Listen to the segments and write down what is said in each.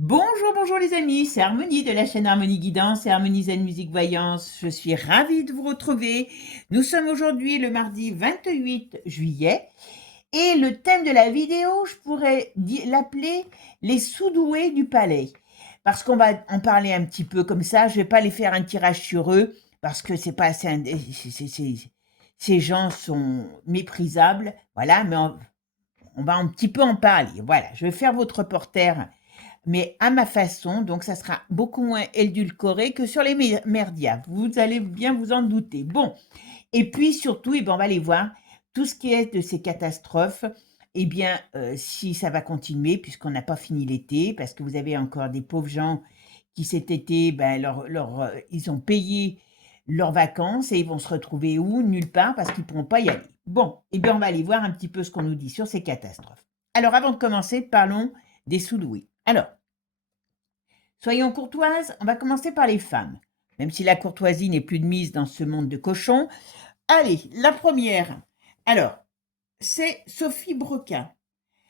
Bonjour, bonjour les amis, c'est Harmonie de la chaîne Harmonie Guidance et Harmonie Zen Musique Voyance. Je suis ravie de vous retrouver. Nous sommes aujourd'hui le mardi 28 juillet et le thème de la vidéo, je pourrais l'appeler les sous-doués du palais. Parce qu'on va en parler un petit peu comme ça, je vais pas les faire un tirage sur eux parce que c'est pas assez, ces gens sont méprisables, voilà, mais on va un petit peu en parler. Voilà, je vais faire votre reporter mais à ma façon, donc ça sera beaucoup moins édulcoré que sur les merdias. Vous allez bien vous en douter. Bon, et puis surtout, on va aller voir tout ce qui est de ces catastrophes. Si ça va continuer, puisqu'on n'a pas fini l'été, parce que vous avez encore des pauvres gens qui cet été, ils ont payé leurs vacances et ils vont se retrouver où? Nulle part, parce qu'ils ne pourront pas y aller. Bon, on va aller voir un petit peu ce qu'on nous dit sur ces catastrophes. Alors, avant de commencer, parlons des sous-doués. Alors, soyons courtoises, on va commencer par les femmes. Même si la courtoisie n'est plus de mise dans ce monde de cochons. Allez, la première. Alors, c'est Sophie Broca.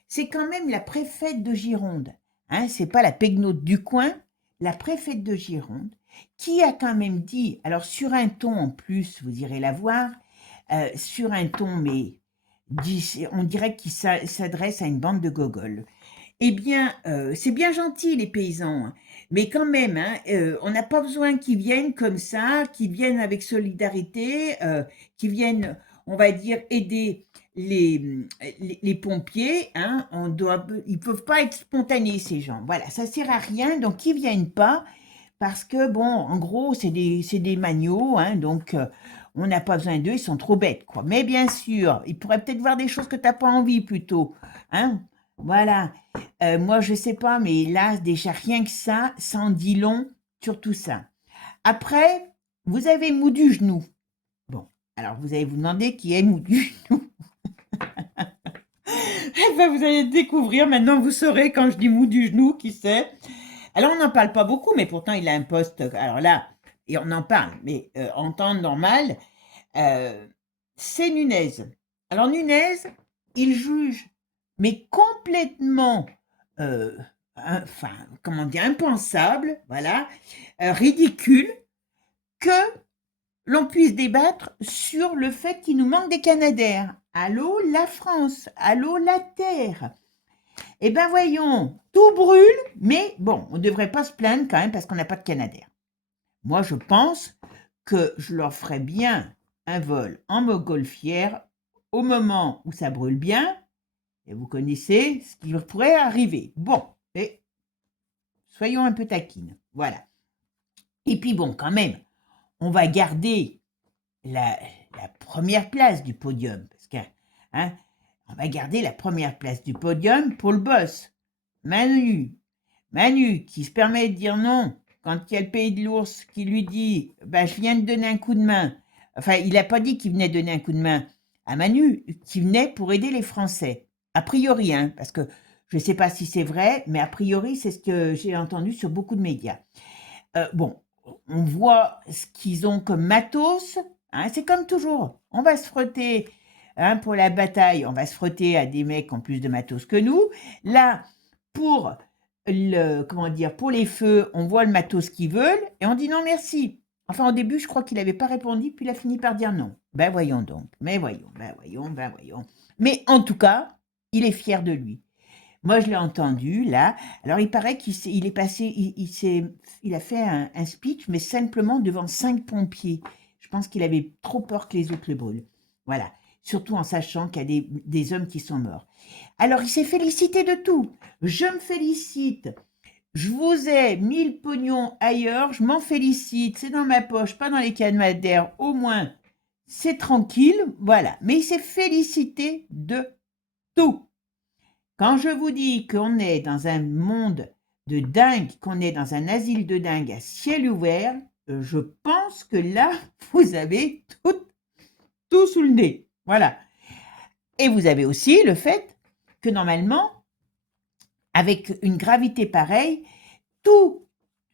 C'est quand même la préfète de Gironde. Hein, c'est pas la pegnote du coin, la préfète de Gironde, qui a quand même dit, alors sur un ton en plus, vous irez la voir, sur un ton, mais on dirait qu'il s'adresse à une bande de gogoles. C'est bien gentil les paysans, hein, mais quand même, hein, on n'a pas besoin qu'ils viennent comme ça, qu'ils viennent avec solidarité, qu'ils viennent, on va dire, aider les pompiers. Hein, ils peuvent pas être spontanés ces gens. Voilà, ça sert à rien, donc ils viennent pas parce que bon, en gros, c'est des magnots, hein, donc on n'a pas besoin d'eux, ils sont trop bêtes, quoi. Mais bien sûr, ils pourraient peut-être voir des choses que t'as pas envie plutôt, hein. Voilà. Moi, je sais pas, mais là, déjà, rien que ça en dit long sur tout ça. Après, vous avez Mou du genou. Bon, alors vous allez vous demander qui est Mou du genou. Vous allez découvrir, maintenant vous saurez quand je dis Mou du genou, qui c'est. Alors, on n'en parle pas beaucoup, mais pourtant, il a un poste, alors là, et on en parle, mais en temps normal, euh, c'est Nunez. Alors, Nunez, il juge, mais complètement, euh, enfin, comment dire, impensable, voilà, ridicule, que l'on puisse débattre sur le fait qu'il nous manque des Canadaires. Allô, la France, allô, la Terre. Eh bien, voyons, tout brûle, mais bon, on ne devrait pas se plaindre quand même parce qu'on n'a pas de Canadair. Moi, je pense que je leur ferais bien un vol en montgolfière au moment où ça brûle bien, et vous connaissez ce qui pourrait arriver. Bon, et soyons un peu taquines. Voilà. Et puis bon, quand même, on va garder la, la première place du podium. Parce que, hein, on va garder la première place du podium pour le boss. Manu. Manu, qui se permet de dire non quand il y a le pays de l'ours qui lui dit bah, je viens de donner un coup de main. Enfin, il n'a pas dit qu'il venait donner un coup de main à Manu, qui venait pour aider les Français. A priori, hein, parce que je ne sais pas si c'est vrai, mais a priori, c'est ce que j'ai entendu sur beaucoup de médias. Bon, on voit ce qu'ils ont comme matos. Hein, c'est comme toujours. On va se frotter, hein, pour la bataille, on va se frotter à des mecs en plus de matos que nous. Là, pour comment dire, pour les feux, on voit le matos qu'ils veulent et on dit non merci. Enfin, au début, je crois qu'il n'avait pas répondu, puis il a fini par dire non. Ben voyons donc, mais voyons, ben voyons, ben voyons. Mais en tout cas, il est fier de lui. Moi, je l'ai entendu là. Alors, il paraît qu'il est passé, il a fait un speech, mais simplement devant 5 pompiers. Je pense qu'il avait trop peur que les autres le brûlent. Voilà. Surtout en sachant qu'il y a des hommes qui sont morts. Alors, il s'est félicité de tout. Je me félicite. Je vous ai mis le pognon ailleurs. Je m'en félicite. C'est dans ma poche, pas dans les canadaires. Au moins, c'est tranquille. Voilà. Mais il s'est félicité de tout. Quand je vous dis qu'on est dans un monde de dingue, qu'on est dans un asile de dingue à ciel ouvert, je pense que là, vous avez tout sous le nez. Voilà. Et vous avez aussi le fait que normalement, avec une gravité pareille,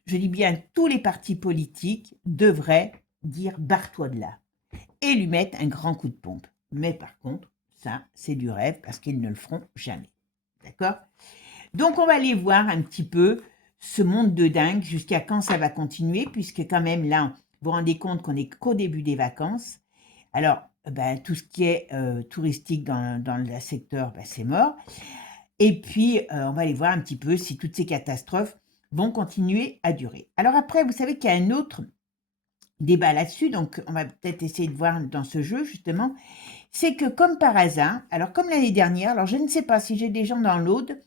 je dis bien tous les partis politiques devraient dire barre-toi de là et lui mettre un grand coup de pompe. Mais par contre, ça, c'est du rêve parce qu'ils ne le feront jamais. D'accord? Donc, on va aller voir un petit peu ce monde de dingue, jusqu'à quand ça va continuer, puisque quand même là, vous vous rendez compte qu'on est qu'au début des vacances. Alors, ben, tout ce qui est touristique dans le secteur, ben, c'est mort. Et puis, on va aller voir un petit peu si toutes ces catastrophes vont continuer à durer. Alors après, vous savez qu'il y a un autre débat là-dessus, donc on va peut-être essayer de voir dans ce jeu, justement, c'est que comme par hasard, alors comme l'année dernière, alors je ne sais pas si j'ai des gens dans l'Aude,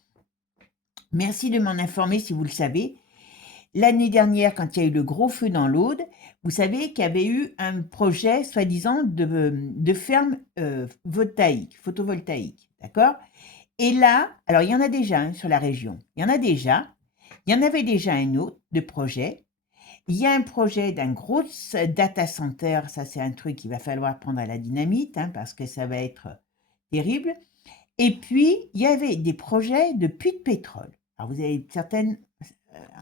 merci de m'en informer si vous le savez. L'année dernière, quand il y a eu le gros feu dans l'Aude, vous savez qu'il y avait eu un projet, soi-disant, de ferme photovoltaïque, d'accord? Et là, alors il y en a déjà sur la région, il y en a déjà, il y en avait déjà un autre de projet. Il y a un projet d'un gros data center, ça c'est un truc qu'il va falloir prendre à la dynamite, hein, parce que ça va être terrible. Et puis, il y avait des projets de puits de pétrole. Alors vous avez certaines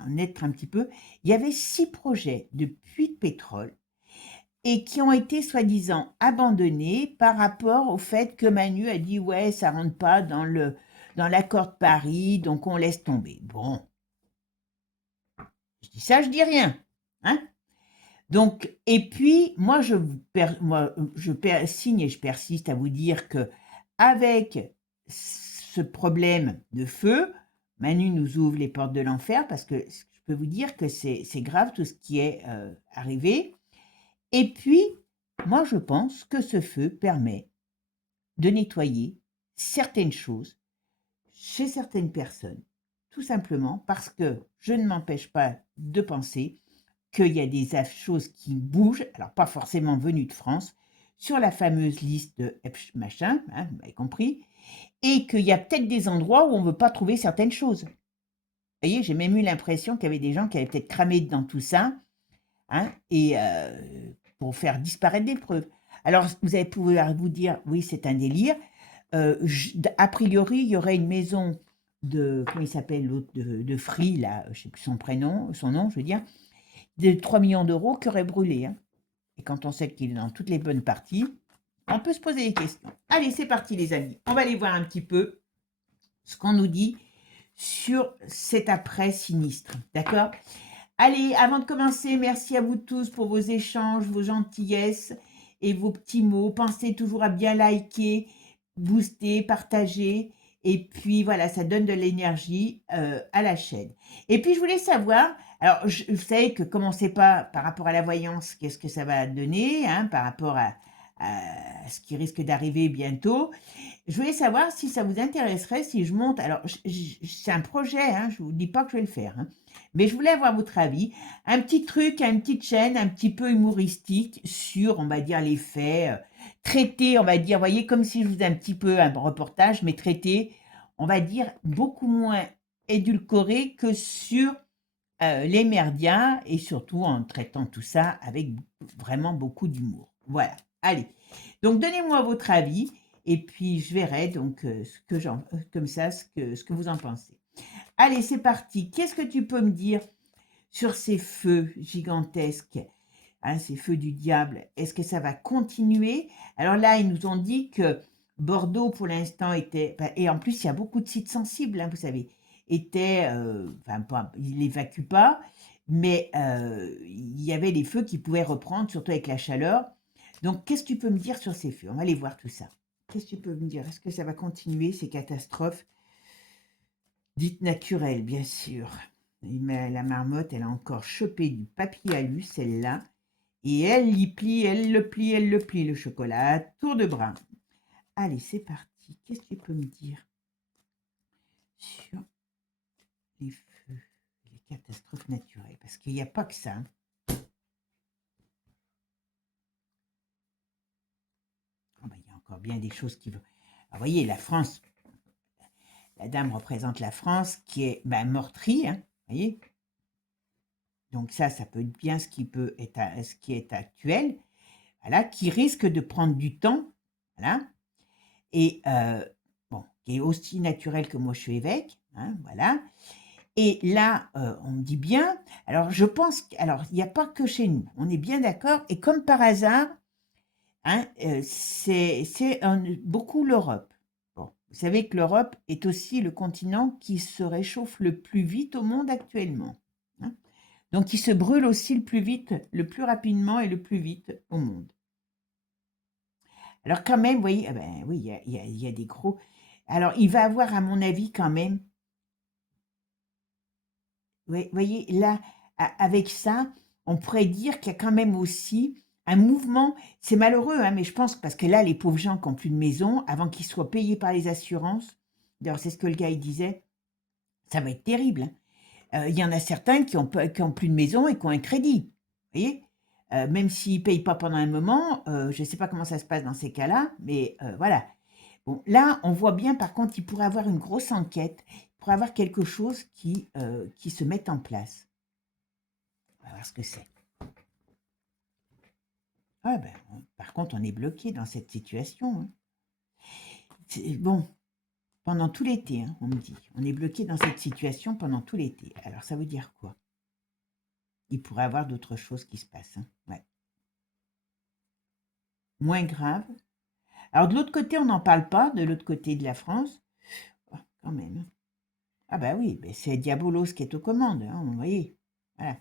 en être un petit peu. Il y avait 6 projets de puits de pétrole et qui ont été soi-disant abandonnés par rapport au fait que Manu a dit ouais, ça rentre pas dans l'accord de Paris, donc on laisse tomber. Bon, je dis ça, je dis rien, hein. Donc, et puis moi signe et je persiste à vous dire que avec ce problème de feu, Manu nous ouvre les portes de l'enfer parce que je peux vous dire que c'est grave tout ce qui est arrivé. Et puis, moi je pense que ce feu permet de nettoyer certaines choses chez certaines personnes, tout simplement parce que je ne m'empêche pas de penser qu'il y a des choses qui bougent, alors pas forcément venues de France, sur la fameuse liste de machin, hein, vous m'avez compris, et qu'il y a peut-être des endroits où on ne veut pas trouver certaines choses. Vous voyez, j'ai même eu l'impression qu'il y avait des gens qui avaient peut-être cramé dans tout ça, hein, et pour faire disparaître des preuves. Alors, vous allez pouvoir vous dire, oui, c'est un délire. A priori, il y aurait une maison de, comment il s'appelle l'autre, de Free, là, je ne sais plus son nom, je veux dire, de 3 millions d'euros qui aurait brûlé. Hein. Et quand on sait qu'il est dans toutes les bonnes parties, on peut se poser des questions. Allez, c'est parti les amis. On va aller voir un petit peu ce qu'on nous dit sur cet après sinistre. D'accord? Allez, avant de commencer, merci à vous tous pour vos échanges, vos gentillesses et vos petits mots. Pensez toujours à bien liker, booster, partager. Et puis voilà, ça donne de l'énergie à la chaîne. Et puis je voulais savoir, alors vous savez que comme on ne sait pas par rapport à la voyance, qu'est-ce que ça va donner, hein, par rapport à ce qui risque d'arriver bientôt, je voulais savoir si ça vous intéresserait si je monte, alors c'est un projet, hein, je ne vous dis pas que je vais le faire, hein, mais je voulais avoir votre avis, un petit truc, une petite chaîne un petit peu humoristique sur, on va dire, les faits, traité, on va dire, voyez, comme si je faisais un petit peu un reportage, mais traité, on va dire, beaucoup moins édulcoré que sur les merdias et surtout en traitant tout ça avec vraiment beaucoup d'humour. Voilà, allez. Donc, donnez-moi votre avis et puis je verrai donc comme ça ce que vous en pensez. Allez, c'est parti. Qu'est-ce que tu peux me dire sur ces feux gigantesques, hein, ces feux du diable? Est-ce que ça va continuer? Alors là, ils nous ont dit que Bordeaux, pour l'instant, était... Et en plus, il y a beaucoup de sites sensibles, hein, vous savez, était... ils l'évacuent pas, mais il y avait des feux qui pouvaient reprendre, surtout avec la chaleur. Donc, qu'est-ce que tu peux me dire sur ces feux? On va aller voir tout ça. Qu'est-ce que tu peux me dire? Est-ce que ça va continuer, ces catastrophes dites naturelles, bien sûr? Mais la marmotte, elle a encore chopé du papier alu, celle-là, et elle y plie, elle le plie, le chocolat, à tour de bras. Allez, c'est parti. Qu'est-ce que tu peux me dire sur les feux, les catastrophes naturelles? Parce qu'il n'y a pas que ça. Oh ben, il y a encore bien des choses qui vont... Alors, voyez, la France, la dame représente la France qui est meurtrie, hein, voyez. Donc ça peut être bien ce qui est actuel, voilà, qui risque de prendre du temps, voilà, et bon, qui est aussi naturel que moi je suis évêque, hein, voilà. Et là, on me dit bien, alors je pense, alors il n'y a pas que chez nous, on est bien d'accord, et comme par hasard, hein, c'est beaucoup l'Europe. Bon, Vous savez que l'Europe est aussi le continent qui se réchauffe le plus vite au monde actuellement, hein. Donc, il se brûle aussi le plus vite, le plus rapidement et le plus vite au monde. Alors quand même, vous voyez, ah ben oui, il y a des gros... Alors, il va avoir, à mon avis, quand même, vous voyez, là, avec ça, on pourrait dire qu'il y a quand même aussi un mouvement. C'est malheureux, hein, mais je pense que parce que là, les pauvres gens qui n'ont plus de maison, avant qu'ils soient payés par les assurances, d'ailleurs, c'est ce que le gars il disait, ça va être terrible, hein. Il y en a certains qui ont plus de maison et qui ont un crédit. Vous voyez, même s'ils ne payent pas pendant un moment, je ne sais pas comment ça se passe dans ces cas-là, mais voilà. Bon, là, on voit bien, par contre, il pourrait avoir une grosse enquête, il pourrait avoir quelque chose qui se mette en place. On va voir ce que c'est. Ah ben, par contre, on est bloqué dans cette situation, hein. Bon, pendant tout l'été, hein, on me dit. On est bloqué dans cette situation pendant tout l'été. Alors, ça veut dire quoi? Il pourrait y avoir d'autres choses qui se passent, hein. Ouais. Moins grave. Alors, de l'autre côté, on n'en parle pas, de l'autre côté de la France. Oh, quand même, hein. Ah ben oui, ben c'est Diabolos qui est aux commandes, hein, vous voyez. Voilà.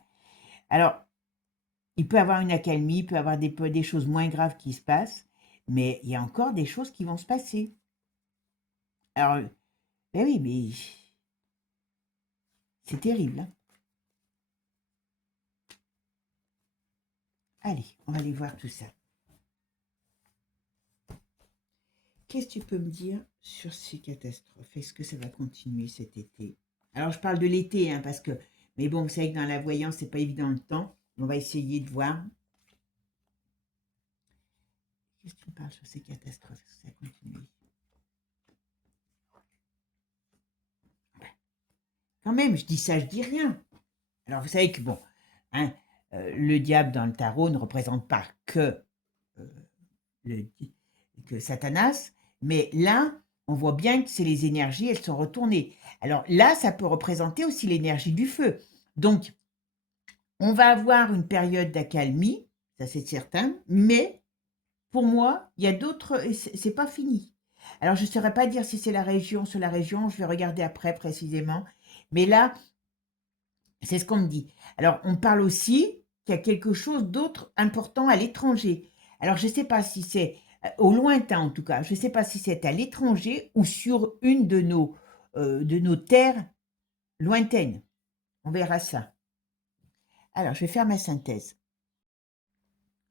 Alors, il peut y avoir une accalmie, il peut y avoir des choses moins graves qui se passent, mais il y a encore des choses qui vont se passer. Alors, ben oui, mais c'est terrible, hein. Allez, on va aller voir tout ça. Qu'est-ce que tu peux me dire sur ces catastrophes? Est-ce que ça va continuer cet été? Alors, je parle de l'été, hein, parce que... Mais bon, vous savez que dans la voyance, c'est pas évident le temps. On va essayer de voir. Qu'est-ce que tu me parles sur ces catastrophes? Est-ce que ça continue? Quand même, je dis ça, je dis rien. Alors, vous savez que, bon, hein, le diable dans le tarot ne représente pas que, le, que Satanas, mais là, on voit bien que c'est les énergies, elles sont retournées. Alors là, ça peut représenter aussi l'énergie du feu. Donc, on va avoir une période d'accalmie, ça c'est certain, mais pour moi, il y a d'autres, c'est pas fini. Alors, je ne saurais pas dire si c'est la région sur la région, je vais regarder après précisément, mais là, c'est ce qu'on me dit. Alors, on parle aussi qu'il y a quelque chose d'autre important à l'étranger. Alors, je ne sais pas si c'est au lointain en tout cas, je ne sais pas si c'est à l'étranger ou sur une de nos terres lointaines. On verra ça. Alors, je vais faire ma synthèse.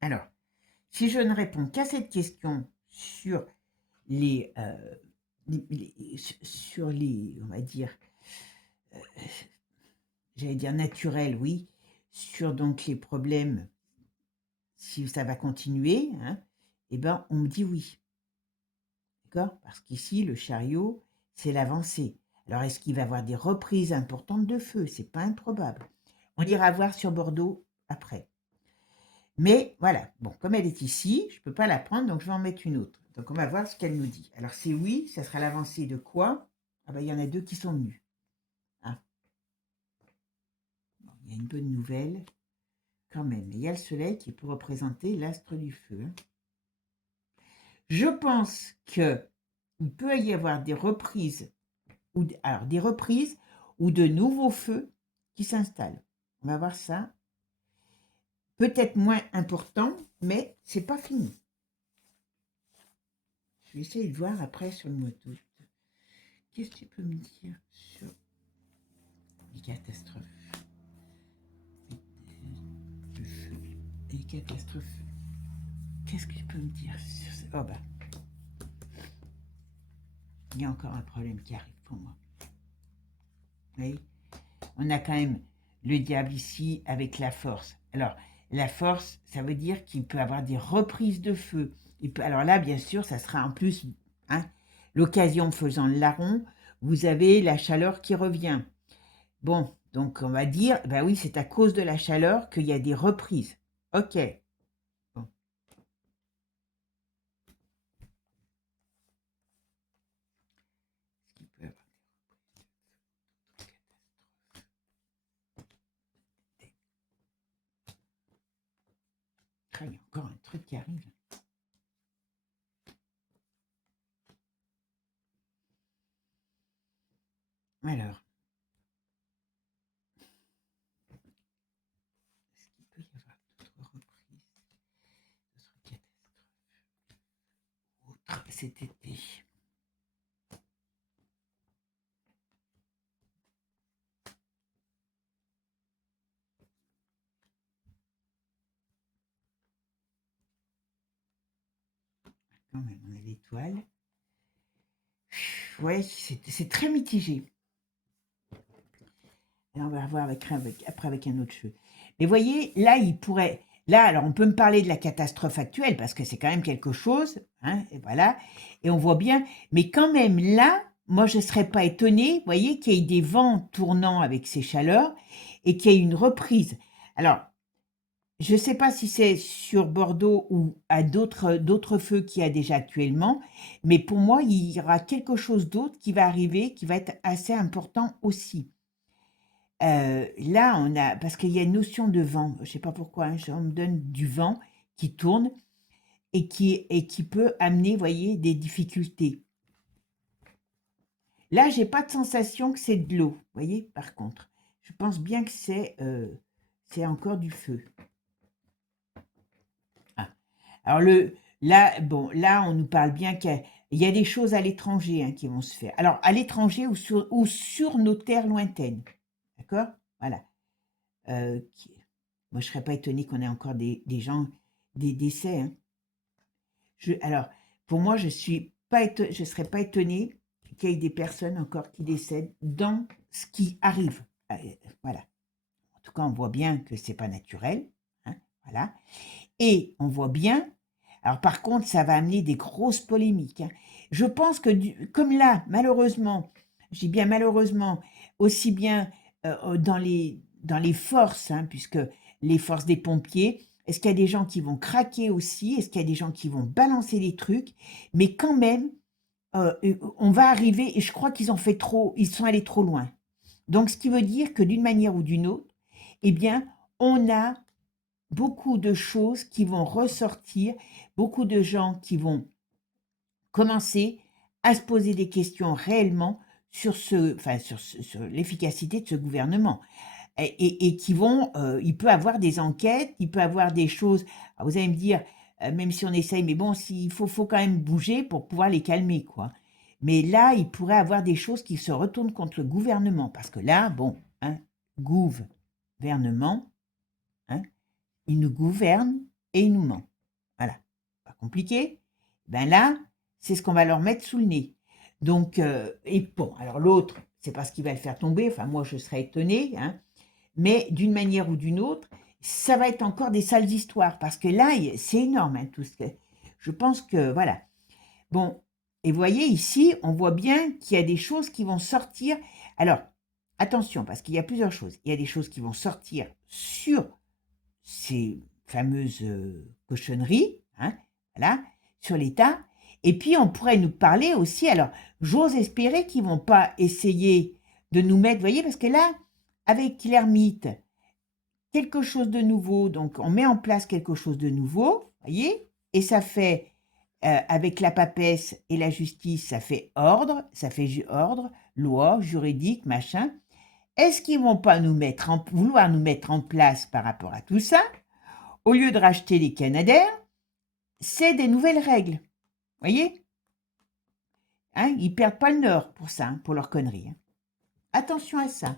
Alors, si je ne réponds qu'à cette question sur sur les, on va dire, euh, j'allais dire naturels, oui, sur donc les problèmes, si ça va continuer, hein, eh ben, on me dit oui. D'accord? Parce qu'ici, le chariot, c'est l'avancée. Alors, est-ce qu'il va y avoir des reprises importantes de feu? C'est pas improbable. On ira voir sur Bordeaux après. Mais voilà, bon, comme elle est ici, je ne peux pas la prendre, donc je vais en mettre une autre. Donc, on va voir ce qu'elle nous dit. Alors, c'est oui, ça sera l'avancée de quoi? Ah ben, il y en a deux qui sont venus. Ah. Bon, il y a une bonne nouvelle, quand même. Il y a le soleil qui peut représenter l'astre du feu, hein. Je pense qu'il peut y avoir des reprises, alors des reprises ou de nouveaux feux qui s'installent. On va voir ça. Peut-être moins important, mais c'est pas fini. Je vais essayer de voir après sur le mois d'août. Qu'est-ce que tu peux me dire sur les catastrophes? Le feu, les catastrophes. Qu'est-ce que tu peux me dire sur ça? Oh bah, il y a encore un problème qui arrive pour moi. Vous voyez, on a quand même le diable ici avec la force. Alors, la force, ça veut dire qu'il peut avoir des reprises de feu. Alors là, bien sûr, ça sera en plus, hein, l'occasion faisant le larron, vous avez la chaleur qui revient. Bon, donc on va dire, ben oui, c'est à cause de la chaleur qu'il y a des reprises. Ok. Bon. Il y a encore un truc qui arrive. Alors, est-ce qu'il peut y avoir d'autres reprises, d'autres catastrophes autres cet été? Quand même, on a l'étoile. Ouais, c'est très mitigé. Et on va voir après avec un autre jeu. Mais voyez, là, il pourrait. Là, alors, on peut me parler de la catastrophe actuelle parce que c'est quand même quelque chose, hein, et voilà. Et on voit bien. Mais quand même, là, moi, je ne serais pas étonnée, vous voyez, qu'il y ait des vents tournants avec ces chaleurs et qu'il y ait une reprise. Alors, je ne sais pas si c'est sur Bordeaux ou à d'autres feux qu'il y a déjà actuellement, mais pour moi, il y aura quelque chose d'autre qui va arriver, qui va être assez important aussi. Là, on a parce qu'il y a une notion de vent, je sais pas pourquoi, hein, on me donne du vent qui tourne et qui peut amener, vous voyez, des difficultés. Là, j'ai pas de sensation que c'est de l'eau, vous voyez, par contre. Je pense bien que c'est encore du feu. Ah. Alors là, bon, là, on nous parle bien qu'il y a des choses à l'étranger, hein, qui vont se faire. Alors, à l'étranger ou sur nos terres lointaines, d'accord? Voilà. Moi, je ne serais pas étonnée qu'on ait encore des gens, des décès, hein. Alors, pour moi, je ne serais pas étonnée qu'il y ait des personnes encore qui décèdent dans ce qui arrive. Voilà. En tout cas, on voit bien que c'est pas naturel, hein, voilà. Et on voit bien. Alors, par contre, ça va amener des grosses polémiques, hein. Je pense que, comme là, malheureusement, je dis bien malheureusement, aussi bien dans les forces, hein, puisque les forces des pompiers, est-ce qu'il y a des gens qui vont craquer aussi? Est-ce qu'il y a des gens qui vont balancer des trucs? Mais quand même, on va arriver, et je crois qu'ils ont fait trop, ils sont allés trop loin. Donc, ce qui veut dire que d'une manière ou d'une autre, eh bien, on a beaucoup de choses qui vont ressortir, beaucoup de gens qui vont commencer à se poser des questions réellement sur l'efficacité de ce gouvernement. Et qui vont, il peut avoir des enquêtes, il peut avoir des choses. Alors vous allez me dire, même si on essaye, mais bon, il faut quand même bouger pour pouvoir les calmer, quoi. Mais là, il pourrait avoir des choses qui se retournent contre le gouvernement, parce que là, bon, hein, gouvernement, hein, il nous gouverne et il nous ment. Voilà, pas compliqué. Ben là, c'est ce qu'on va leur mettre sous le nez. Donc, et bon, alors l'autre, c'est pas ce qui va le faire tomber. Enfin, moi, je serais étonnée, hein, mais d'une manière ou d'une autre, ça va être encore des sales histoires parce que là, c'est énorme, hein, tout ce que. Je pense que voilà. Bon, et vous voyez ici, on voit bien qu'il y a des choses qui vont sortir. Alors, attention, parce qu'il y a plusieurs choses. Il y a des choses qui vont sortir sur ces fameuses cochonneries, hein, voilà, sur l'État. Et puis, on pourrait nous parler aussi, alors, j'ose espérer qu'ils ne vont pas essayer de nous mettre, vous voyez, parce que là, avec l'ermite, quelque chose de nouveau, donc on met en place quelque chose de nouveau, vous voyez, et ça fait, avec la papesse et la justice, ça fait ordre, loi, juridique, machin. Est-ce qu'ils vont pas vouloir nous mettre en place par rapport à tout ça? Au lieu de racheter les Canadair, c'est des nouvelles règles. Vous voyez, hein, ils perdent pas le nord pour ça, hein, pour leur connerie, hein. Attention à ça.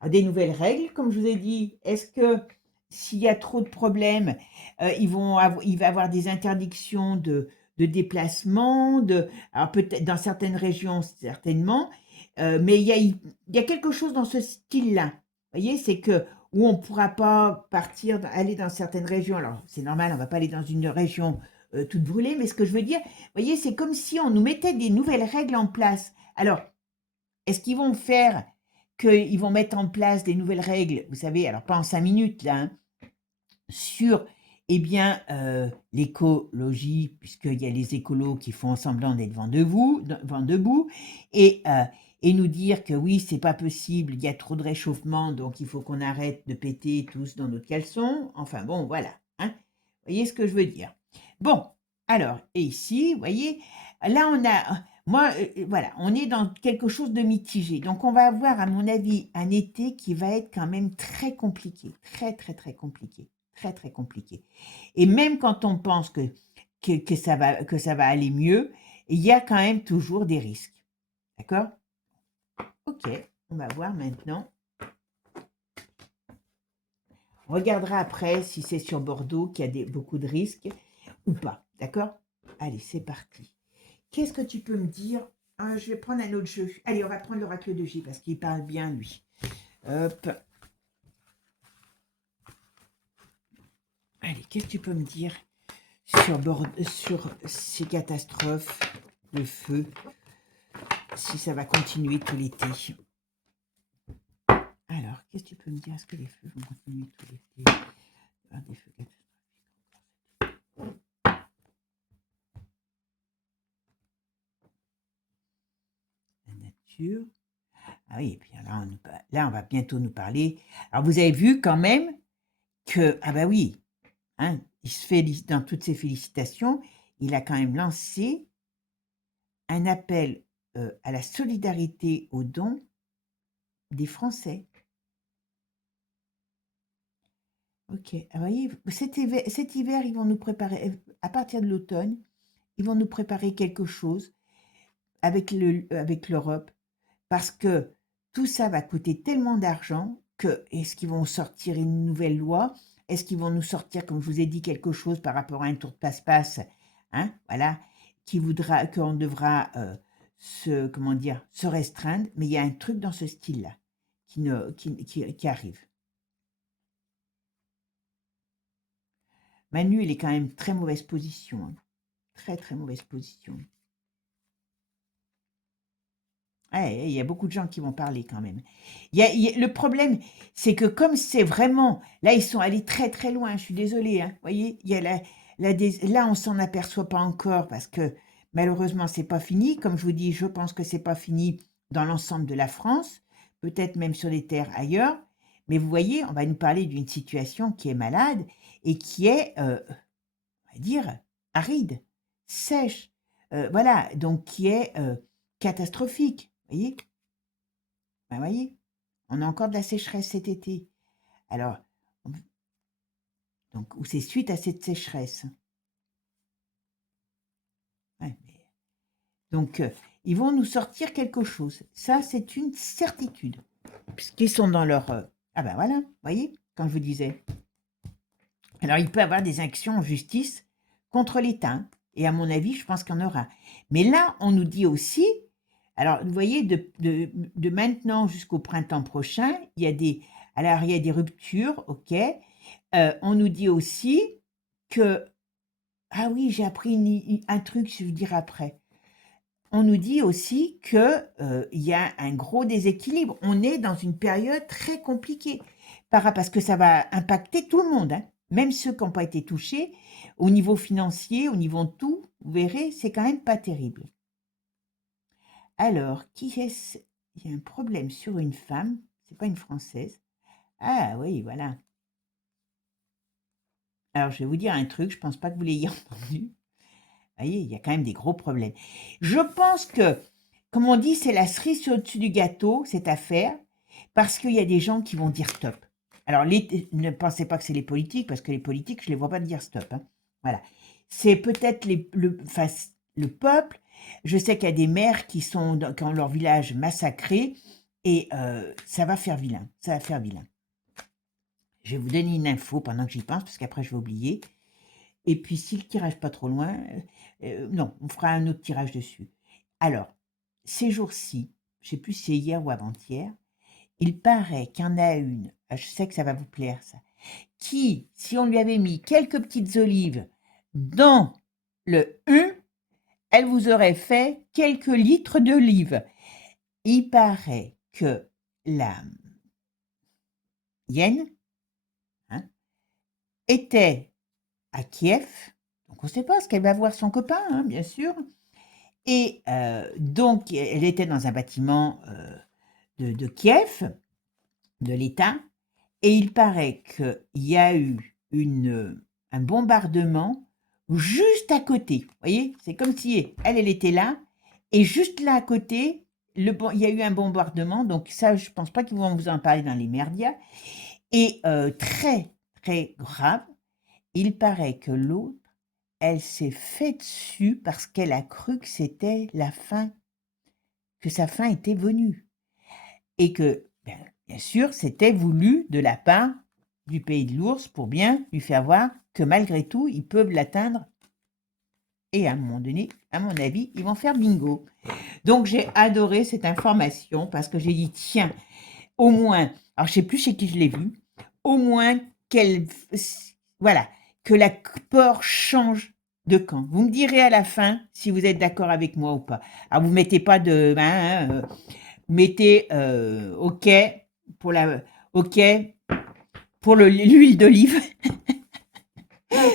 Alors, des nouvelles règles, comme je vous ai dit, est-ce que s'il y a trop de problèmes, il va y avoir des interdictions de déplacement, alors peut-être dans certaines régions, certainement, mais il y a quelque chose dans ce style-là. Vous voyez, c'est que où on ne pourra pas aller dans certaines régions. Alors, c'est normal, on ne va pas aller dans une région toute brûlée, mais ce que je veux dire, vous voyez, c'est comme si on nous mettait des nouvelles règles en place. Alors, est-ce qu'ils vont faire qu'ils vont mettre en place des nouvelles règles, vous savez, alors pas en 5 minutes là, hein, sur eh bien, l'écologie, puisqu'il y a les écolos qui font semblant d'être vent debout, et nous dire que oui, c'est pas possible, il y a trop de réchauffement, donc il faut qu'on arrête de péter tous dans notre caleçon. Enfin bon, voilà, hein. Vous voyez ce que je veux dire? Bon, alors, et ici, vous voyez, là on a, Moi, voilà, on est dans quelque chose de mitigé. Donc, on va avoir, à mon avis, un été qui va être quand même très compliqué. Très, très, très compliqué. Très, très compliqué. Et même quand on pense que ça va aller mieux, il y a quand même toujours des risques. D'accord? Ok, on va voir maintenant. On regardera après si c'est sur Bordeaux qu'il y a beaucoup de risques ou pas. D'accord? Allez, c'est parti. Qu'est-ce que tu peux me dire? Ah, je vais prendre un autre jeu. Allez, on va prendre l'oracle de J parce qu'il parle bien, lui. Hop. Allez, qu'est-ce que tu peux me dire sur ces catastrophes, le feu, si ça va continuer tout l'été? Alors, qu'est-ce que tu peux me dire? Est-ce que les feux vont continuer tout l'été? Ah, des feux catastrophiques. La nature. Ah oui, et puis là, on va bientôt nous parler. Alors, vous avez vu quand même que, ah bah oui, hein, il se félicite dans toutes ses félicitations, il a quand même lancé un appel à la solidarité aux dons des Français. Ok, ah, vous voyez, cet hiver, ils vont nous préparer, à partir de l'automne, ils vont nous préparer quelque chose avec l'Europe, parce que tout ça va coûter tellement d'argent que est-ce qu'ils vont sortir une nouvelle loi? Est-ce qu'ils vont nous sortir, comme je vous ai dit, quelque chose par rapport à un tour de passe-passe, hein, voilà, qu'on devra comment dire, se restreindre, mais il y a un truc dans ce style-là qui arrive. Manu, il est quand même très mauvaise position, hein. Très très mauvaise position. Ouais, il y a beaucoup de gens qui vont parler quand même. Le problème, c'est que comme c'est vraiment, là, ils sont allés très très loin. Je suis désolée, hein. Vous voyez, il y a là, on s'en aperçoit pas encore parce que malheureusement, c'est pas fini. Comme je vous dis, je pense que c'est pas fini dans l'ensemble de la France, peut-être même sur des terres ailleurs. Mais vous voyez, on va nous parler d'une situation qui est malade et qui est, on va dire, aride, sèche, voilà, donc qui est catastrophique. Vous voyez? Ben, voyez, on a encore de la sécheresse cet été. Alors, donc, ou c'est suite à cette sécheresse. Ouais, donc, ils vont nous sortir quelque chose. Ça, c'est une certitude. Puisqu'ils sont dans leur... Ah ben voilà, vous voyez, quand je vous disais. Alors, il peut y avoir des actions en justice contre l'État. Et à mon avis, je pense qu'il y en aura. Mais là, on nous dit aussi... Alors, vous voyez, de maintenant jusqu'au printemps prochain, il y a des ruptures, ok. On nous dit aussi que... Ah oui, j'ai appris un truc, je vais vous dire après. On nous dit aussi que il y a un gros déséquilibre. On est dans une période très compliquée parce que ça va impacter tout le monde, hein. Même ceux qui n'ont pas été touchés, au niveau financier, au niveau de tout, vous verrez, c'est quand même pas terrible. Alors, qui est-ce? Il y a un problème sur une femme, c'est pas une Française. Ah oui, voilà. Alors, je vais vous dire un truc, je pense pas que vous l'ayez entendu. Vous voyez, il y a quand même des gros problèmes. Je pense que, comme on dit, c'est la cerise au-dessus du gâteau, cette affaire, parce qu'il y a des gens qui vont dire stop. Alors, ne pensez pas que c'est les politiques, parce que les politiques, je ne les vois pas dire stop, hein. Voilà. C'est peut-être le peuple. Je sais qu'il y a des maires qui ont leur village massacré, et ça va faire vilain. Ça va faire vilain. Je vais vous donner une info pendant que j'y pense, parce qu'après, je vais oublier. Et puis, si le tirage pas trop loin, non, on fera un autre tirage dessus. Alors, ces jours-ci, je ne sais plus si c'est hier ou avant-hier, il paraît qu'il y en a une, je sais que ça va vous plaire ça, qui, si on lui avait mis quelques petites olives dans le elle vous aurait fait quelques litres d'olives. Il paraît que la hyène, hein, était à Kiev, donc on ne sait pas ce qu'elle va voir son copain, hein, bien sûr. Et donc, elle était dans un bâtiment de Kiev, de l'État, et il paraît qu'il y a eu un bombardement juste à côté. Vous voyez, c'est comme si elle était là, Et juste là à côté, il y a eu un bombardement, donc ça, je pense pas qu'ils vont vous en parler dans les médias. Et très, très grave, il paraît que l'autre, elle s'est fait dessus parce qu'elle a cru que c'était la fin, que sa fin était venue. Et que, bien sûr, c'était voulu de la part du pays de l'ours pour bien lui faire voir que malgré tout, ils peuvent l'atteindre. Et à un moment donné, à mon avis, ils vont faire bingo. Donc j'ai adoré cette information parce que j'ai dit, tiens, au moins, alors je sais plus chez qui je l'ai vu, au moins qu'elle, voilà, que la peur change de camp. Vous me direz à la fin si vous êtes d'accord avec moi ou pas. Alors vous mettez pas de, vous mettez OK pour la, OK pour l'huile d'olive,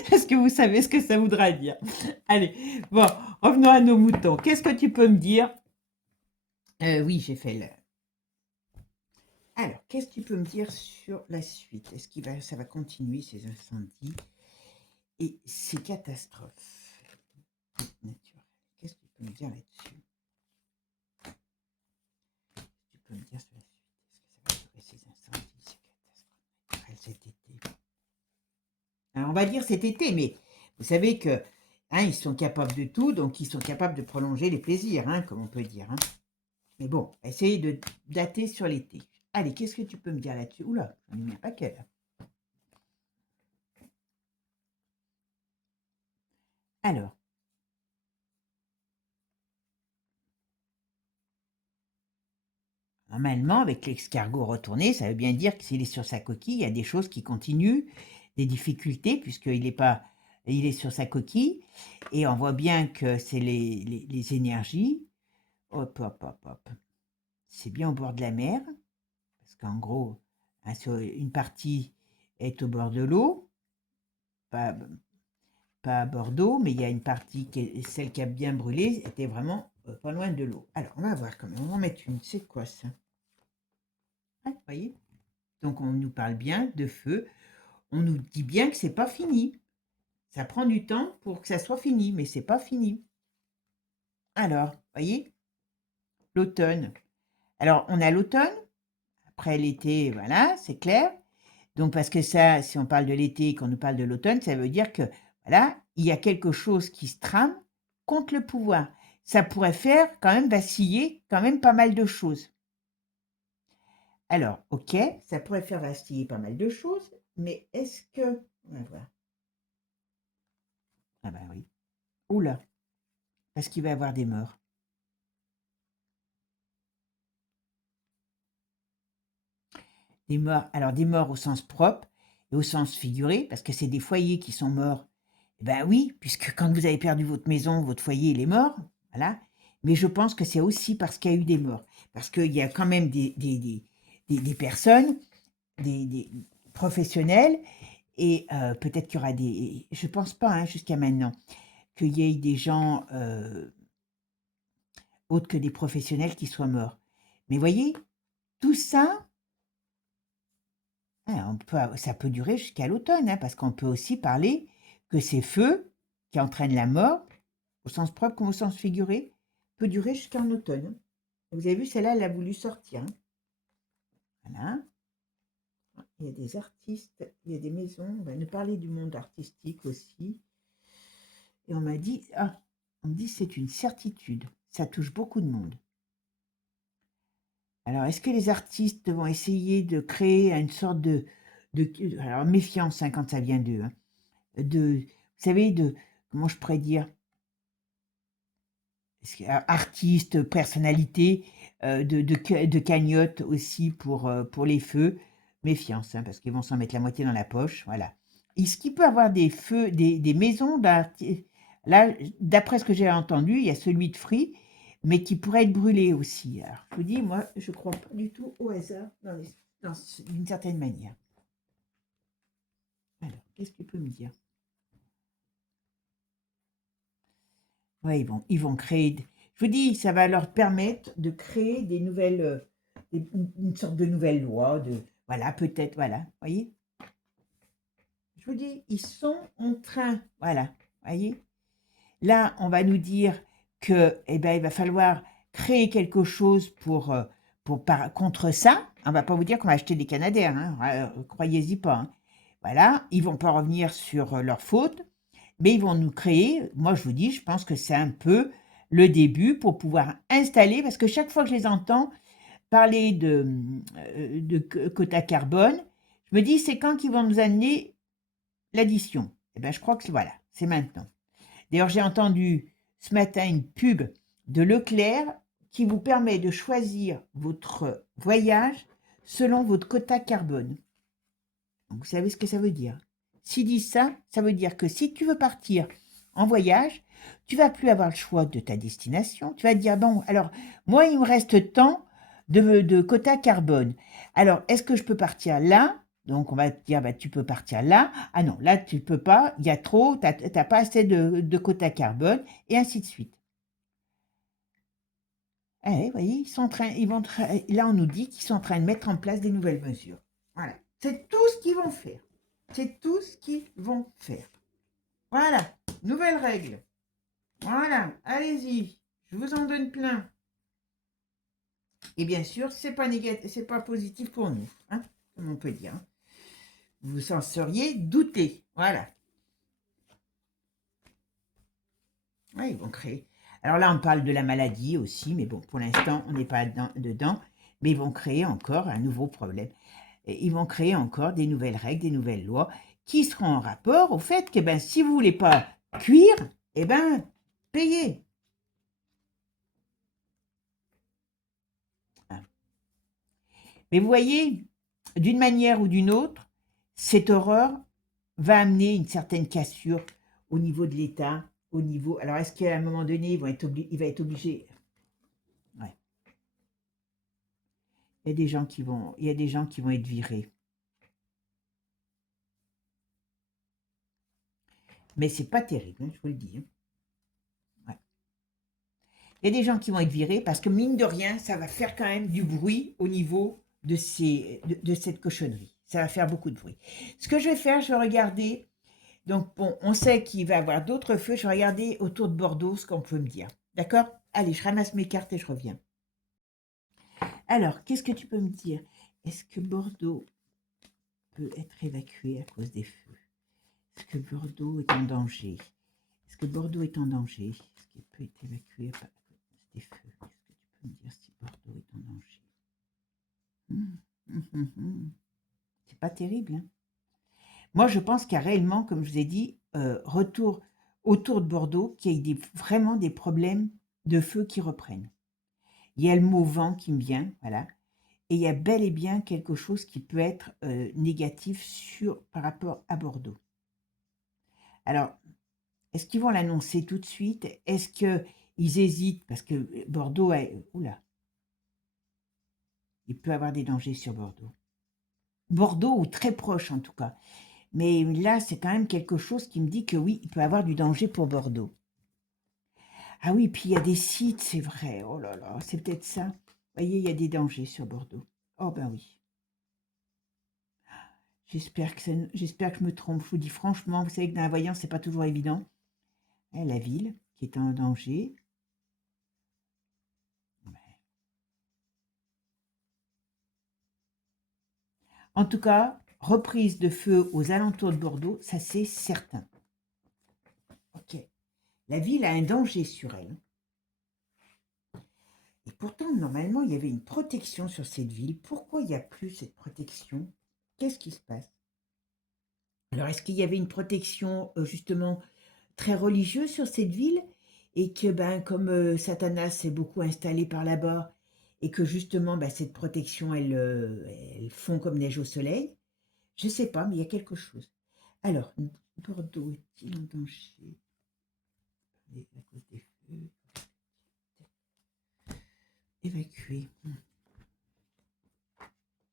parce que vous savez ce que ça voudra dire. Allez, bon, revenons à nos moutons. Qu'est-ce que tu peux me dire? Oui, j'ai fait le. Alors, qu'est-ce que tu peux me dire sur la suite? Est-ce que ça va continuer ces incendies et ces catastrophes naturelles? Qu'est-ce que tu peux me dire là-dessus? Tu peux me dire sur la suite? Est-ce que ça va durer ces incendies, ces catastrophes naturelles cet été? Alors, on va dire cet été, mais vous savez que ils sont capables de tout, donc ils sont capables de prolonger les plaisirs, comme on peut dire. Mais bon, essayez de dater sur l'été. Allez, qu'est-ce que tu peux me dire là-dessus? Oula, j'en ai mis un paquet là. Alors, normalement, avec l'escargot retourné, ça veut bien dire que s'il est sur sa coquille, il y a des choses qui continuent, des difficultés, puisqu'il il est sur sa coquille, et on voit bien que c'est les énergies. Hop, hop, hop, hop. C'est bien au bord de la mer, parce qu'en gros, une partie est au bord de l'eau, pas, pas à Bordeaux, mais il y a une partie, celle qui a bien brûlé, était vraiment pas loin de l'eau. Alors, on va voir quand même, on va en mettre une. C'est quoi ça? Vous voyez? Donc, on nous parle bien de feu. On nous dit bien que c'est pas fini. Ça prend du temps pour que ça soit fini, mais c'est pas fini. Alors, voyez? L'automne. Alors, on a l'automne. Après l'été, voilà, c'est clair. Donc, parce que ça, si on parle de l'été et qu'on nous parle de l'automne, ça veut dire que, voilà, il y a quelque chose qui se trame contre le pouvoir. Ça pourrait faire quand même vaciller quand même pas mal de choses. Alors, ok, ça pourrait faire vaciller pas mal de choses, mais est-ce que... On va voir. Ah ben oui. Oula, parce qu'il va y avoir des morts. Des morts, alors des morts au sens propre et au sens figuré, parce que c'est des foyers qui sont morts. Ben oui, puisque quand vous avez perdu votre maison, votre foyer, il est mort, voilà. Mais je pense que c'est aussi parce qu'il y a eu des morts. Parce qu'il y a quand même des personnes, des professionnels, et peut-être qu'il y aura des... Je pense pas, jusqu'à maintenant, qu'il y ait des gens autres que des professionnels qui soient morts. Mais voyez, tout ça, ça peut durer jusqu'à l'automne, parce qu'on peut aussi parler que ces feux qui entraînent la mort, au sens propre comme au sens figuré, peut durer jusqu'en automne. Vous avez vu, celle-là, elle a voulu sortir. Voilà. Il y a des artistes, il y a des maisons. On va nous parler du monde artistique aussi. Et on m'a dit, on me dit c'est une certitude. Ça touche beaucoup de monde. Alors, est-ce que les artistes vont essayer de créer une sorte alors méfiance quand ça vient d'eux, vous savez, comment je pourrais dire, artistes, personnalités, de cagnotte aussi pour les feux, méfiance, parce qu'ils vont s'en mettre la moitié dans la poche, voilà. Est-ce qu'il peut avoir des feux, des maisons d'artistes, là, d'après ce que j'ai entendu, il y a celui de Free, mais qui pourrait être brûlé aussi. Alors, je vous dis, moi, je ne crois pas du tout au hasard d'une certaine manière. Alors, qu'est-ce que tu peux me dire? Ouais, ils vont créer. Je vous dis, ça va leur permettre de créer des nouvelles, une sorte de nouvelle loi, voilà, peut-être, voilà, voyez. Je vous dis, ils sont en train, voilà, voyez. Là, on va nous dire que, eh ben, il va falloir créer quelque chose contre ça. On va pas vous dire qu'on va acheter des Canadair, hein, croyez-y pas, hein. Voilà, ils vont pas revenir sur leurs fautes, mais ils vont nous créer, moi je vous dis, je pense que c'est un peu le début pour pouvoir installer, parce que chaque fois que je les entends parler de quota carbone, je me dis, c'est quand qu'ils vont nous amener l'addition. Eh bien, je crois que voilà, c'est maintenant. D'ailleurs, j'ai entendu ce matin une pub de Leclerc qui vous permet de choisir votre voyage selon votre quota carbone. Donc, vous savez ce que ça veut dire. S'ils disent ça, ça veut dire que si tu veux partir en voyage, tu vas plus avoir le choix de ta destination. Tu vas te dire, bon, alors, moi, il me reste tant de quota carbone. Alors, est-ce que je peux partir là? Donc, on va te dire, bah, tu peux partir là. Ah non, là, tu peux pas. Il y a trop, tu n'as pas assez de quota carbone, et ainsi de suite. Eh, vous voyez, là, on nous dit qu'ils sont en train de mettre en place des nouvelles mesures. Voilà. C'est tout ce qu'ils vont faire. C'est tout ce qu'ils vont faire. Voilà. Nouvelle règle. Voilà. Allez-y. Je vous en donne plein. Et bien sûr, c'est pas négatif, c'est pas positif pour nous, hein, comme on peut dire. Hein. Vous en seriez douté. Voilà. Ouais, ils vont créer. Alors là, on parle de la maladie aussi, mais bon, pour l'instant, on n'est pas dedans. Mais ils vont créer encore un nouveau problème. Et ils vont créer encore des nouvelles règles, des nouvelles lois qui seront en rapport au fait que ben, si vous ne voulez pas cuire, eh ben, payez. Mais vous voyez, d'une manière ou d'une autre, cette horreur va amener une certaine cassure au niveau de l'État, au niveau. Alors, est-ce qu'à un moment donné, il va être obligé. Ouais. Il y a des gens qui vont être virés. Mais c'est pas terrible, hein, je vous le dis. Hein. Ouais. Il y a des gens qui vont être virés parce que, mine de rien, ça va faire quand même du bruit au niveau de cette cochonnerie. Ça va faire beaucoup de bruit. Ce que je vais faire, je vais regarder. Donc, bon, on sait qu'il va y avoir d'autres feux. Je vais regarder autour de Bordeaux ce qu'on peut me dire. D'accord? Allez, je ramasse mes cartes et je reviens. Alors, qu'est-ce que tu peux me dire? Est-ce que Bordeaux peut être évacué à cause des feux? Est-ce que Bordeaux est en danger? Est-ce que Bordeaux est en danger? Est-ce qu'il peut être évacué à cause des feux? Est-ce que tu peux me dire si Bordeaux est en danger? C'est pas terrible, hein? Moi, je pense qu'il y a réellement, comme je vous ai dit, retour autour de Bordeaux, qu'il y ait vraiment des problèmes de feu qui reprennent. Il y a le mot vent qui me vient, voilà. Et il y a bel et bien quelque chose qui peut être négatif par rapport à Bordeaux. Alors, est-ce qu'ils vont l'annoncer tout de suite? Est-ce qu'ils hésitent? Parce que Bordeaux oula, il peut y avoir des dangers sur Bordeaux. Bordeaux, ou très proche en tout cas. Mais là, c'est quand même quelque chose qui me dit que oui, il peut y avoir du danger pour Bordeaux. Ah oui, puis il y a des sites, c'est vrai. Oh là là, c'est peut-être ça. Vous voyez, il y a des dangers sur Bordeaux. Oh ben oui. J'espère que je me trompe. Je vous dis franchement, vous savez que dans la voyance, c'est pas toujours évident. La ville qui est en danger. En tout cas, reprise de feu aux alentours de Bordeaux, ça c'est certain. Ok. La ville a un danger sur elle. Et pourtant, normalement, il y avait une protection sur cette ville. Pourquoi il n'y a plus cette protection? Qu'est-ce qui se passe? Alors, est-ce qu'il y avait une protection, justement, très religieuse sur cette ville? Et que, ben, comme Satanas s'est beaucoup installé par là-bas, et que, justement, ben, cette protection, elle fond comme neige au soleil? Je ne sais pas, mais il y a quelque chose. Alors, Bordeaux est-il en danger à cause des feux? Évacué.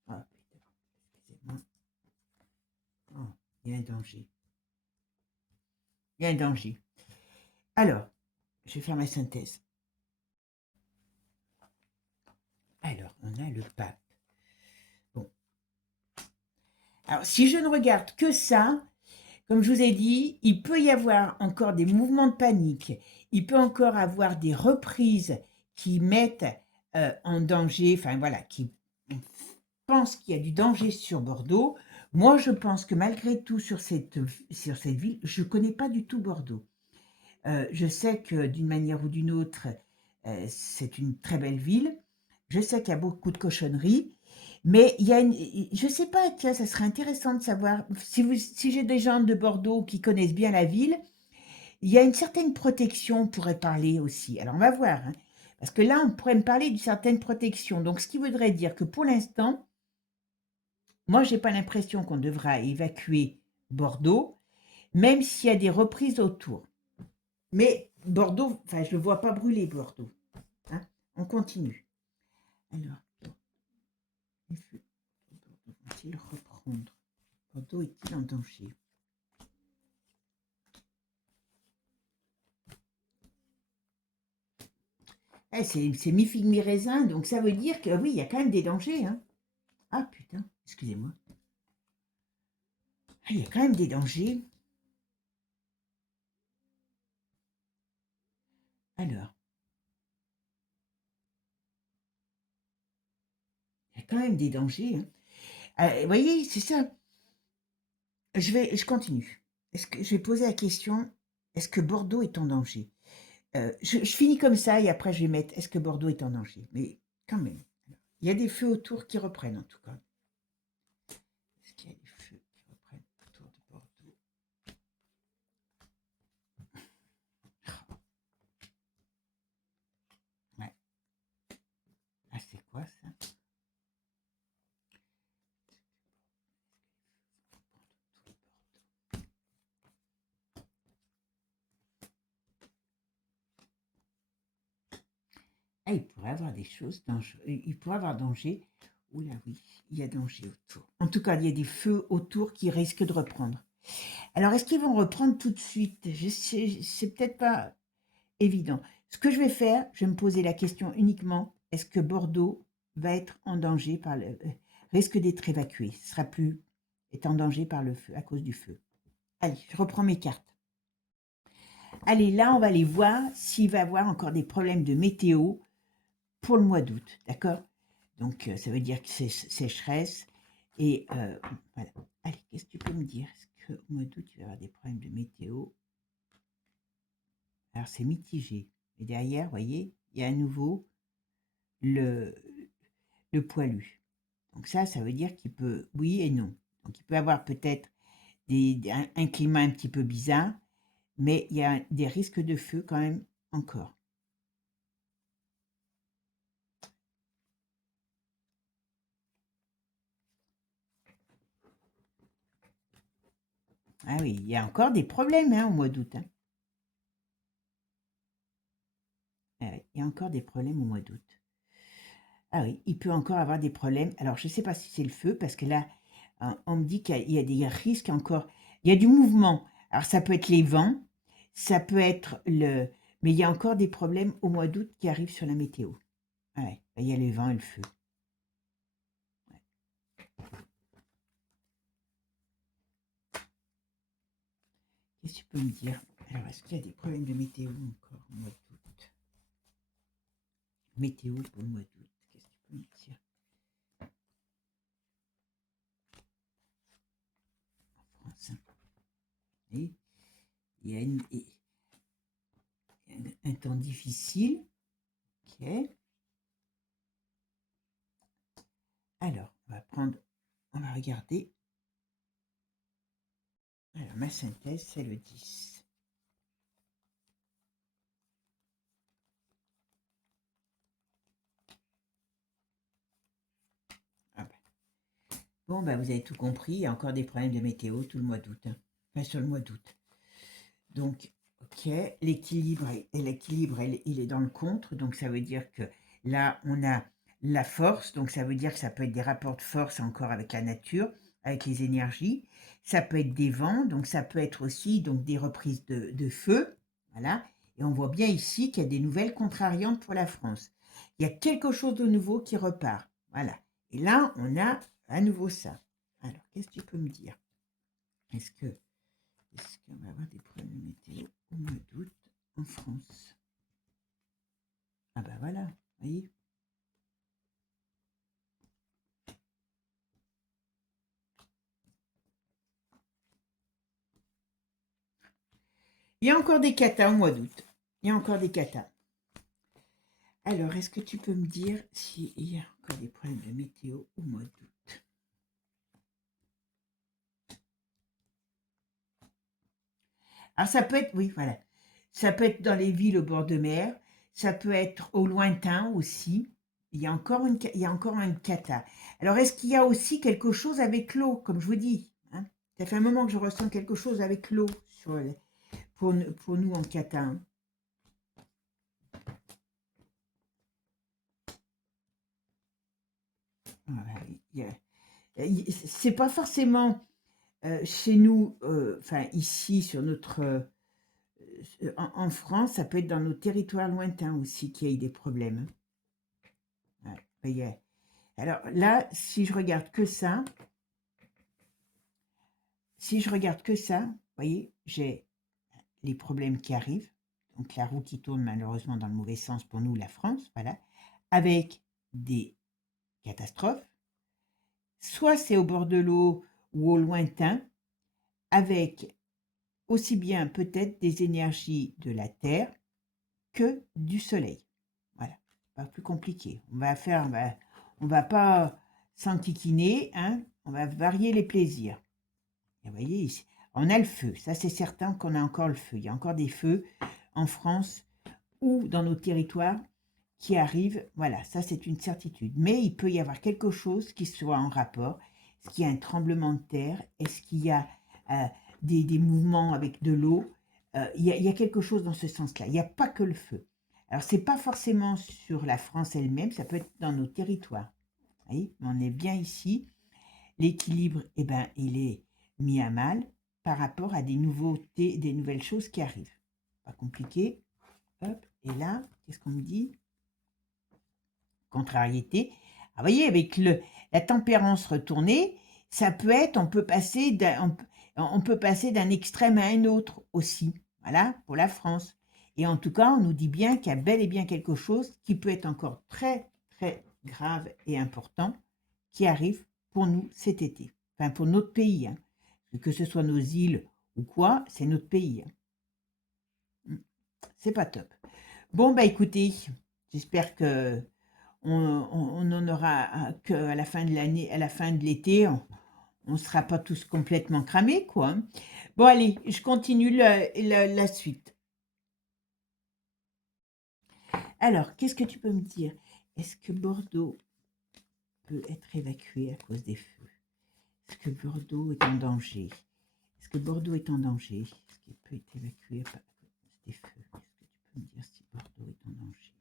Ah, putain, excusez-moi. Oh, il y a un danger. Il y a un danger. Alors, je vais faire ma synthèse. Alors, on a le pape. Bon. Alors, si je ne regarde que ça, comme je vous ai dit, il peut y avoir encore des mouvements de panique. il peut encore avoir des reprises qui mettent en danger, enfin voilà, qui pensent qu'il y a du danger sur Bordeaux. Moi, je pense que malgré tout, sur cette ville, je ne connais pas du tout Bordeaux. Je sais que d'une manière ou d'une autre, c'est une très belle ville. Je sais qu'il y a beaucoup de cochonneries, mais il y a je ne sais pas, tiens, ça serait intéressant de savoir, si j'ai des gens de Bordeaux qui connaissent bien la ville, il y a une certaine protection, on pourrait parler aussi. Alors, on va voir, hein, parce que là, on pourrait me parler d'une certaine protection. Donc, ce qui voudrait dire que pour l'instant, moi, je n'ai pas l'impression qu'on devra évacuer Bordeaux, même s'il y a des reprises autour. Mais Bordeaux, enfin, je ne le vois pas brûler, Bordeaux. Hein. On continue. Alors, les feux vont-ils reprendre? Bordeaux est-il en danger? Eh, c'est mi-figue, mi-raisin, donc ça veut dire que oui, il y a quand même des dangers. Hein. Ah putain, excusez-moi. Ah, il y a quand même des dangers. Alors, il y a quand même des dangers. Hein. Vous voyez, c'est ça. Je continue. Je vais poser la question, est-ce que Bordeaux est en danger? Je finis comme ça et après je vais mettre, est-ce que Bordeaux est en danger? Mais quand même, il y a des feux autour qui reprennent en tout cas. Est-ce qu'il y a des feux qui reprennent autour de Bordeaux? Ouais. Ah, c'est quoi ça? Ah, il pourrait y avoir des choses dangereuses. Il pourrait y avoir danger. Oula, oui, il y a danger autour. En tout cas, il y a des feux autour qui risquent de reprendre. Alors, est-ce qu'ils vont reprendre tout de suite? C'est peut-être pas évident. Ce que je vais faire, je vais me poser la question uniquement, est-ce que Bordeaux va être en danger par le risque d'être évacué? Ce sera plus est en danger par le feu, à cause du feu. Allez, je reprends mes cartes. Allez, là, on va aller voir s'il va y avoir encore des problèmes de météo pour le mois d'août, d'accord? Donc, ça veut dire que c'est sécheresse. Et voilà. Allez, qu'est-ce que tu peux me dire? Est-ce qu'au mois d'août, il va y avoir des problèmes de météo? Alors, c'est mitigé. Et derrière, vous voyez, il y a à nouveau le poilu. Donc ça veut dire qu'il peut, oui et non. Donc il peut avoir peut-être un climat un petit peu bizarre, mais il y a des risques de feu quand même encore. Ah oui, il y a encore des problèmes au mois d'août. Hein. Ah oui, il y a encore des problèmes au mois d'août. Ah oui, il peut encore avoir des problèmes. Alors, je ne sais pas si c'est le feu, parce que là, on me dit qu'il y a des risques encore. Il y a du mouvement. Alors, ça peut être les vents, ça peut être le... Mais il y a encore des problèmes au mois d'août qui arrivent sur la météo. Ah ouais, il y a les vents et le feu. Ouais. Qu'est-ce que tu peux me dire? Alors, est-ce qu'il y a des problèmes de météo encore au mois d'août? Météo pour le mois d'août, qu'est-ce que tu peux me dire? En France, hein. Et il y a un temps difficile. Ok. Alors, on va regarder. Alors, ma synthèse, c'est le 10. Ah ben. Bon, ben, vous avez tout compris. Il y a encore des problèmes de météo tout le mois d'août. Hein. Enfin, sur le mois d'août. Donc, ok, l'équilibre, il est dans le contre. Donc, ça veut dire que là, on a la force. Donc, ça veut dire que ça peut être des rapports de force encore avec la nature, avec les énergies. Ça peut être des vents. Donc, ça peut être aussi donc, des reprises de feu. Voilà. Et on voit bien ici qu'il y a des nouvelles contrariantes pour la France. Il y a quelque chose de nouveau qui repart. Voilà. Et là, on a à nouveau ça. Alors, qu'est-ce que tu peux me dire? Est-ce qu'on va avoir des problèmes de météo au mois d'août? en France. Ah ben voilà, vous voyez. Il y a encore des catas au mois d'août. Il y a encore des catas. Alors, est-ce que tu peux me dire s'il y a encore des problèmes de météo au mois d'août? Alors, ça peut être, oui, voilà. Ça peut être dans les villes au bord de mer. Ça peut être au lointain aussi. Il y a encore une cata. Alors, est-ce qu'il y a aussi quelque chose avec l'eau, comme je vous dis, hein? Ça fait un moment que je ressens quelque chose avec l'eau pour nous en cata, hein. Voilà. C'est pas forcément chez nous, enfin ici sur notre en France, ça peut être dans nos territoires lointains aussi qu'il y ait des problèmes. Ouais, voyez. Alors là, si je regarde que ça, vous voyez, j'ai les problèmes qui arrivent, donc la roue qui tourne malheureusement dans le mauvais sens pour nous, la France, voilà, avec des catastrophes. Soit c'est au bord de l'eau ou au lointain, avec aussi bien peut-être des énergies de la Terre que du Soleil. Voilà, pas plus compliqué. On va pas s'enquiquiner, hein, on va varier les plaisirs. Et vous voyez ici, on a le feu, ça c'est certain qu'on a encore le feu. Il y a encore des feux en France ou dans nos territoires qui arrivent. Voilà, ça c'est une certitude. Mais il peut y avoir quelque chose qui soit en rapport. Est-ce qu'il y a un tremblement de terre? Est-ce qu'il y a euh, des mouvements avec de l'eau? Il y a quelque chose dans ce sens-là. Il n'y a pas que le feu. Alors, c'est pas forcément sur la France elle-même, ça peut être dans nos territoires. Vous voyez, on est bien ici. L'équilibre, eh ben, il est mis à mal par rapport à des nouveautés, des nouvelles choses qui arrivent. Pas compliqué. Hop, et là, qu'est-ce qu'on me dit? Contrariété. Ah, vous voyez, avec la tempérance retournée, ça peut être, on peut passer d'un extrême à un autre aussi. Voilà, pour la France. Et en tout cas, on nous dit bien qu'il y a bel et bien quelque chose qui peut être encore très, très grave et important qui arrive pour nous cet été. Enfin, pour notre pays, hein. Que ce soit nos îles ou quoi, c'est notre pays, hein. C'est pas top. Bon, bah écoutez, j'espère que on en aura qu'à la fin de l'année, à la fin de l'été, on ne sera pas tous complètement cramés, quoi, hein. Bon, allez, je continue la suite. Alors, qu'est-ce que tu peux me dire? Est-ce que Bordeaux peut être évacué à cause des feux? Est-ce que Bordeaux est en danger? Est-ce que Bordeaux est en danger? Est-ce qu'il peut être évacué à cause des feux? Est-ce que tu peux me dire si Bordeaux est en danger?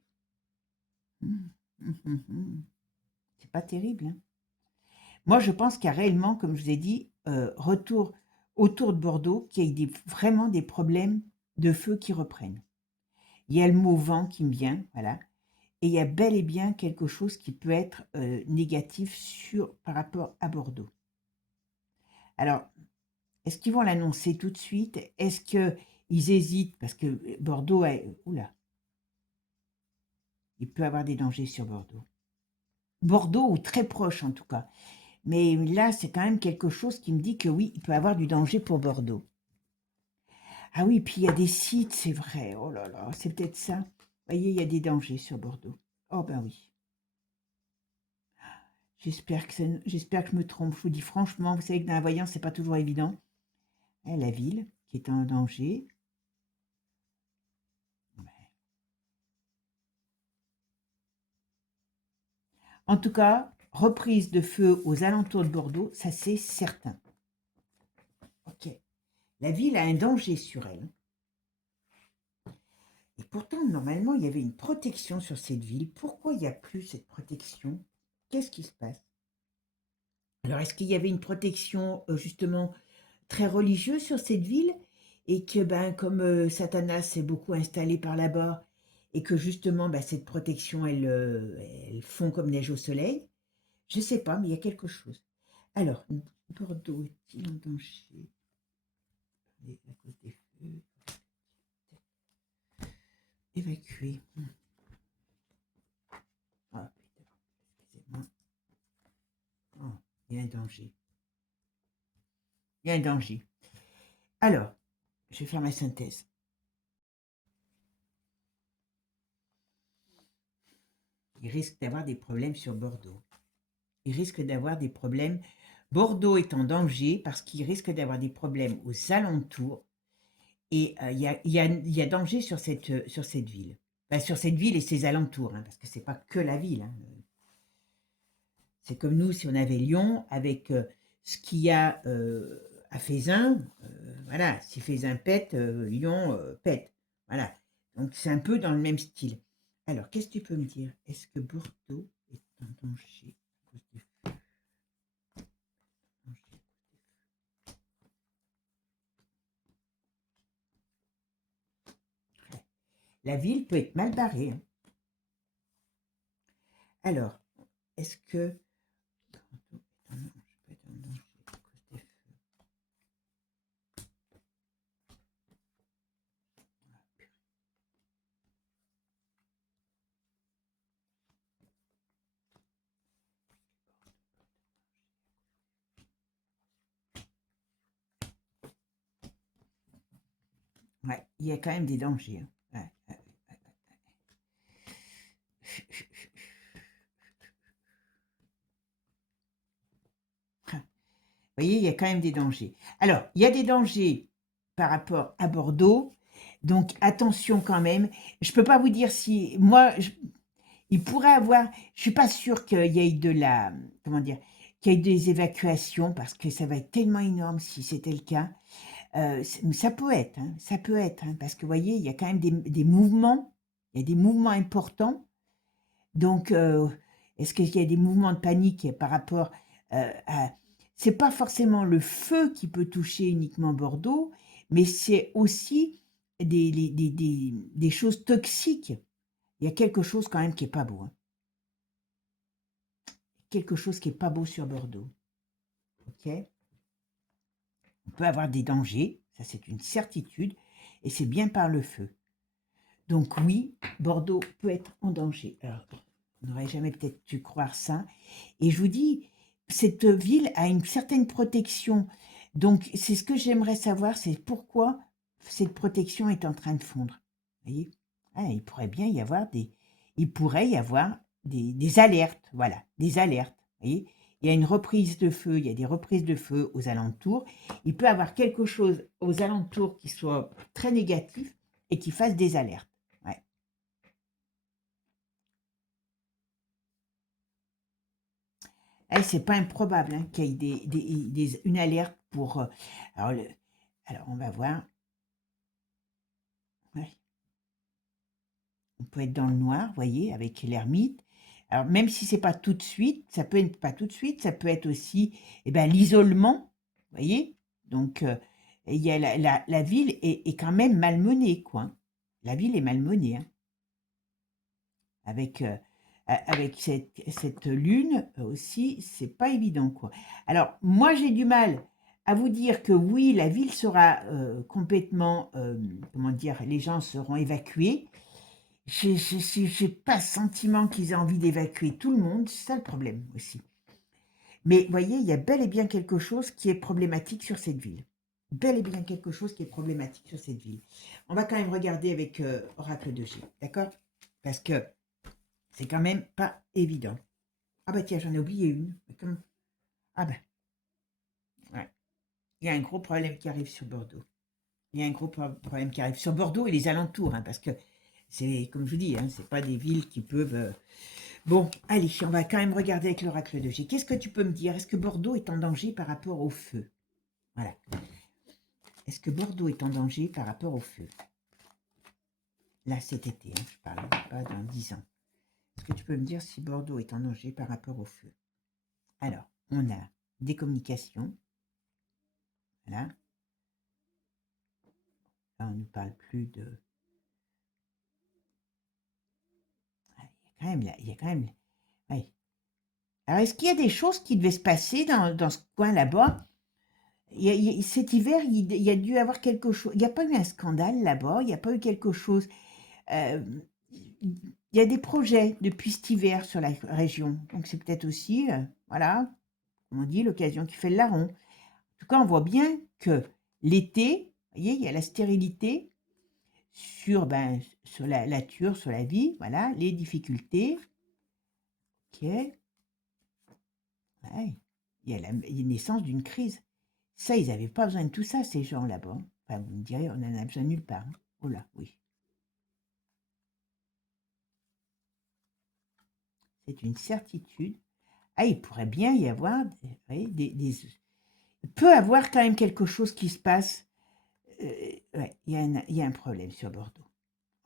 C'est pas terrible, hein? Moi, je pense qu'il y a réellement, comme je vous ai dit, retour autour de Bordeaux, qu'il y ait vraiment des problèmes de feu qui reprennent. Il y a le mot vent qui me vient, voilà, et il y a bel et bien quelque chose qui peut être négatif par rapport à Bordeaux. Alors, est-ce qu'ils vont l'annoncer tout de suite? Est-ce qu'ils hésitent? Parce que Bordeaux est... Oula, il peut y avoir des dangers sur Bordeaux. Bordeaux, ou très proche en tout cas. Mais là, c'est quand même quelque chose qui me dit que oui, il peut y avoir du danger pour Bordeaux. Ah oui, puis il y a des sites, c'est vrai. Oh là là, c'est peut-être ça. Vous voyez, il y a des dangers sur Bordeaux. Oh ben oui. J'espère que je me trompe. Je vous dis franchement, vous savez que dans la voyance, c'est pas toujours évident. La ville qui est en danger. En tout cas, reprise de feu aux alentours de Bordeaux, ça c'est certain. Ok. La ville a un danger sur elle. Et pourtant, normalement, il y avait une protection sur cette ville. Pourquoi il n'y a plus cette protection? Qu'est-ce qui se passe? Alors, est-ce qu'il y avait une protection, justement, très religieuse sur cette ville? Et que, ben, comme Satanas s'est beaucoup installé par là-bas, et que justement, ben, cette protection, elle fond comme neige au soleil? Je ne sais pas, mais il y a quelque chose. Alors, Bordeaux est-il en danger à cause des feux? évacuer. Oh, putain, excusez-moi. Oh, il y a un danger. Il y a un danger. Alors, je vais faire ma synthèse. Il risque d'avoir des problèmes sur Bordeaux. Il risque d'avoir des problèmes. Bordeaux est en danger parce qu'il risque d'avoir des problèmes aux alentours. Et il y a danger sur cette ville. Enfin, sur cette ville et ses alentours, hein, parce que c'est pas que la ville. Hein. C'est comme nous, si on avait Lyon, avec ce qu'il y a à Fézin, voilà, si Fézin pète, Lyon pète. Voilà. Donc c'est un peu dans le même style. Alors, qu'est-ce que tu peux me dire? Est-ce que Bordeaux est en danger à cause des feux? La ville peut être mal barrée. Hein. Alors, est-ce que ouais, il y a quand même des dangers. Hein. Ouais, ouais, ouais, ouais. Vous voyez, il y a quand même des dangers. Alors, il y a des dangers par rapport à Bordeaux, donc attention quand même. Je ne peux pas vous dire si... Moi, il pourrait avoir... Je ne suis pas sûre qu'il y ait de la... Comment dire? Qu'il y ait des évacuations, parce que ça va être tellement énorme si c'était le cas. Ça peut être, hein, parce que vous voyez, il y a quand même des mouvements, il y a des mouvements importants. Donc, est-ce qu'il y a des mouvements de panique par rapport à... C'est pas forcément le feu qui peut toucher uniquement Bordeaux, mais c'est aussi des choses toxiques. Il y a quelque chose quand même qui est pas beau. Hein. Quelque chose qui est pas beau sur Bordeaux. Ok? On peut avoir des dangers, ça c'est une certitude, et c'est bien par le feu. Donc oui, Bordeaux peut être en danger. Alors, on n'aurait jamais peut-être dû croire ça. Et je vous dis, cette ville a une certaine protection. Donc, c'est ce que j'aimerais savoir, c'est pourquoi cette protection est en train de fondre. Vous voyez? Ah, il pourrait bien y avoir des alertes, voilà, des alertes. Vous voyez? Il y a une reprise de feu, il y a des reprises de feu aux alentours. Il peut y avoir quelque chose aux alentours qui soit très négatif et qui fasse des alertes. Ouais. Eh, c'est pas improbable hein, qu'il y ait une alerte pour. Alors, alors, on va voir. Ouais. On peut être dans le noir, vous voyez, avec l'ermite. Alors, même si c'est pas tout de suite, ça peut être pas tout de suite, ça peut être aussi l'isolement, vous voyez. Donc, il y a la ville est quand même malmenée, quoi. Hein. La ville est malmenée, hein. Avec, avec cette lune aussi, c'est pas évident, quoi. Alors, moi, j'ai du mal à vous dire que oui, la ville sera complètement, comment dire, les gens seront évacués. J'ai pas le sentiment qu'ils aient envie d'évacuer tout le monde, c'est ça le problème aussi. Mais vous voyez, il y a bel et bien quelque chose qui est problématique sur cette ville. Bel et bien quelque chose qui est problématique sur cette ville. On va quand même regarder avec Oracle de G, d'accord? Parce que c'est quand même pas évident. Ah bah tiens, j'en ai oublié une. Ah bah, ouais. Il y a un gros problème qui arrive sur Bordeaux. Il y a un gros problème qui arrive sur Bordeaux et les alentours, hein, parce que c'est, comme je vous dis, hein, c'est pas des villes qui peuvent... Bon, allez, on va quand même regarder avec l'oracle de G. Qu'est-ce que tu peux me dire? Est-ce que Bordeaux est en danger par rapport au feu? Voilà. Est-ce que Bordeaux est en danger par rapport au feu? Là, cet été, hein, je parle, pas dans 10 ans. Est-ce que tu peux me dire si Bordeaux est en danger par rapport au feu? Alors, on a des communications. Voilà. Là, on ne parle plus de... Il y a quand même... Ouais. Alors, est-ce qu'il y a des choses qui devaient se passer dans ce coin là-bas? Cet hiver, il y a dû avoir quelque chose. Il n'y a pas eu un scandale là-bas, il n'y a pas eu quelque chose. il y a des projets depuis cet hiver sur la région. Donc c'est peut-être aussi, voilà, comme on dit, l'occasion qui fait le larron. En tout cas, on voit bien que l'été, vous voyez, il y a la stérilité sur, sur la nature, sur la vie, voilà, les difficultés. Ok, ouais, il y a la naissance d'une crise. Ça, ils n'avaient pas besoin de tout ça, ces gens là-bas. Enfin, vous me direz, on en a besoin nulle part. Oh là, oui. C'est une certitude. Ah, il pourrait bien y avoir, vous voyez, il peut avoir quand même quelque chose qui se passe. Ouais, il y a un problème sur Bordeaux.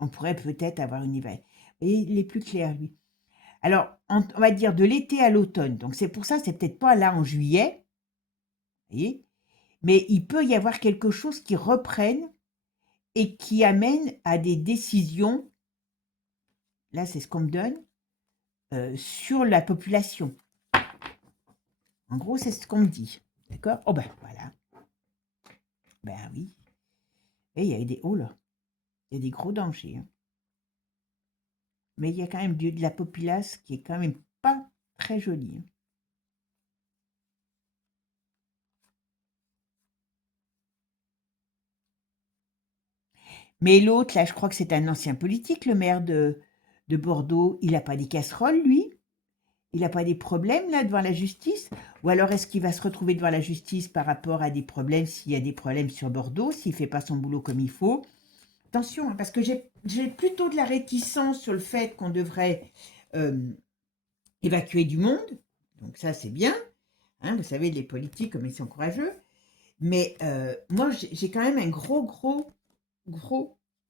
On pourrait peut-être avoir une hiver. Et il est plus clair, lui. Alors, on va dire de l'été à l'automne. Donc, c'est pour ça, c'est peut-être pas là en juillet, vous voyez, mais il peut y avoir quelque chose qui reprenne et qui amène à des décisions, là, c'est ce qu'on me donne, sur la population. En gros, c'est ce qu'on me dit. D'accord? Oh ben, voilà. Ben oui. Et il y a des... Oh là, il y a des gros dangers. Hein. Mais il y a quand même de la populace qui est quand même pas très jolie. Hein. Mais l'autre, là, je crois que c'est un ancien politique, le maire de Bordeaux. Il n'a pas des casseroles, lui? Il n'a pas des problèmes, là, devant la justice? Ou alors est-ce qu'il va se retrouver devant la justice par rapport à des problèmes, s'il y a des problèmes sur Bordeaux, s'il ne fait pas son boulot comme il faut? Attention, hein, parce que j'ai plutôt de la réticence sur le fait qu'on devrait évacuer du monde. Donc ça, c'est bien. Hein, vous savez, les politiques, comme ils sont courageux. Mais moi, j'ai quand même un gros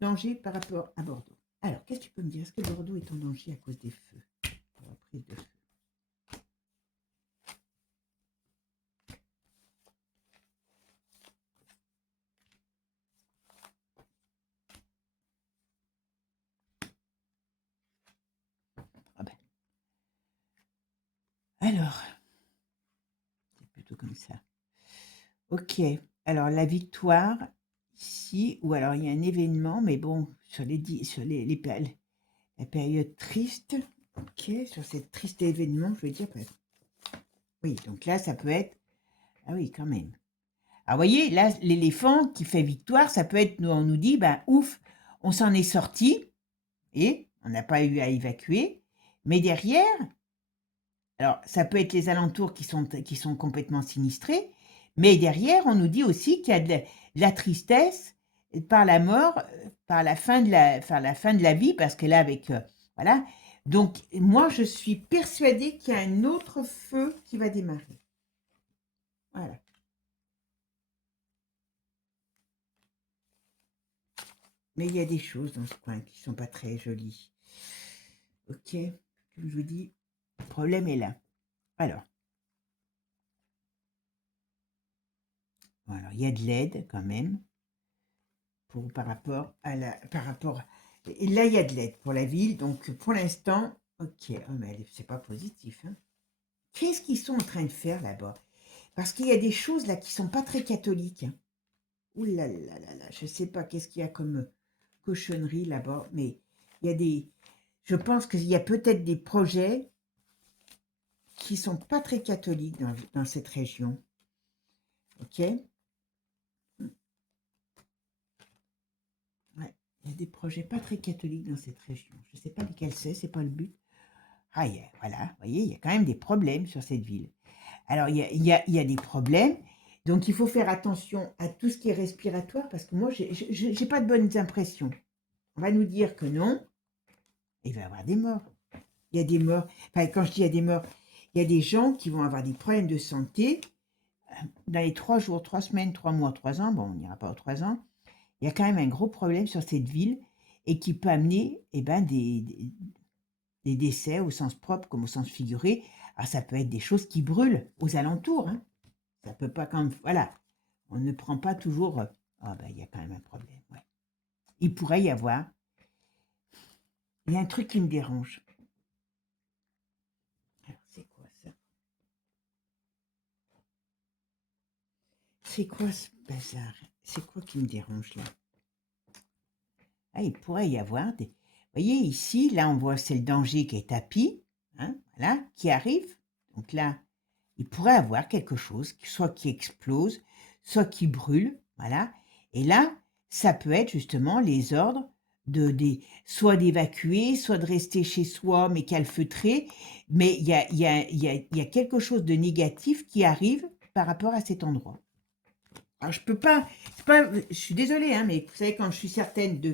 danger par rapport à Bordeaux. Alors, qu'est-ce que tu peux me dire? Est-ce que Bordeaux est en danger à cause des feux? Pour la prise de feu. Ah ben. Alors, c'est plutôt comme ça. Ok. Alors, la victoire, ici, ou alors il y a un événement, mais bon, sur la période triste, ok, sur cette triste événement, je veux dire, oui, donc là, ça peut être, ah oui, quand même. Alors, vous voyez, là, l'éléphant qui fait victoire, ça peut être, on nous dit, ben, ouf, on s'en est sorti, et on n'a pas eu à évacuer, mais derrière, alors, ça peut être les alentours qui sont complètement sinistrés, mais derrière, on nous dit aussi qu'il y a de la tristesse par la mort, par la fin de la vie, parce que là, avec, voilà. Donc, moi, je suis persuadée qu'il y a un autre feu qui va démarrer. Voilà. Mais il y a des choses dans ce coin qui sont pas très jolies. Ok, comme je vous dis, le problème est là. Alors, voilà, il y a de l'aide quand même par rapport à et là il y a de l'aide pour la ville, donc pour l'instant, ok, oh, mais c'est pas positif. Hein. Qu'est-ce qu'ils sont en train de faire là-bas? Parce qu'il y a des choses là qui sont pas très catholiques. Hein. Ouh là là là là, je sais pas qu'est-ce qu'il y a comme cochonnerie là-bas, mais il y a je pense qu'il y a peut-être des projets qui sont pas très catholiques dans cette région. Ok? Ouais, il y a des projets pas très catholiques dans cette région. Je sais pas lesquels c'est pas le but. Ah, voilà, vous voyez, il y a quand même des problèmes sur cette ville. Alors, il y a des problèmes, donc il faut faire attention à tout ce qui est respiratoire, parce que moi, j'ai pas de bonnes impressions. On va nous dire que non, il va y avoir des morts. Il y a des morts, enfin, quand je dis il y a des morts, il y a des gens qui vont avoir des problèmes de santé dans les 3 jours, 3 semaines, 3 mois, 3 ans, bon, on n'ira pas aux 3 ans, il y a quand même un gros problème sur cette ville et qui peut amener des décès au sens propre comme au sens figuré. Alors, ça peut être des choses qui brûlent aux alentours. Hein. Ça peut pas quand même... Voilà. On ne prend pas toujours... Ah ben, il y a quand même un problème. Ouais. Il pourrait y avoir... Il y a un truc qui me dérange. Alors, c'est quoi ça? C'est quoi ce bazar? C'est quoi qui me dérange là? Ah, il pourrait y avoir voyez ici, là, on voit c'est le danger qui est tapis, hein, voilà, qui arrive. Donc là, il pourrait avoir quelque chose, soit qui explose, soit qui brûle, voilà. Et là, ça peut être justement les ordres soit d'évacuer, soit de rester chez soi, mais calfeutré. Mais il y a quelque chose de négatif qui arrive par rapport à cet endroit. Alors, je peux pas, je suis désolée, hein, mais vous savez, quand je suis certaine de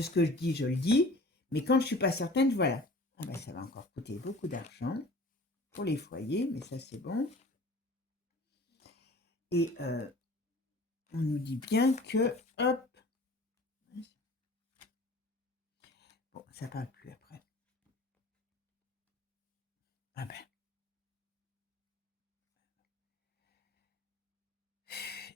ce que je dis, je le dis. Mais quand je suis pas certaine, voilà. Ah ben, ça va encore coûter beaucoup d'argent pour les foyers, mais ça, c'est bon. Et on nous dit bien que, hop, bon, ça parle plus après. Ah ben.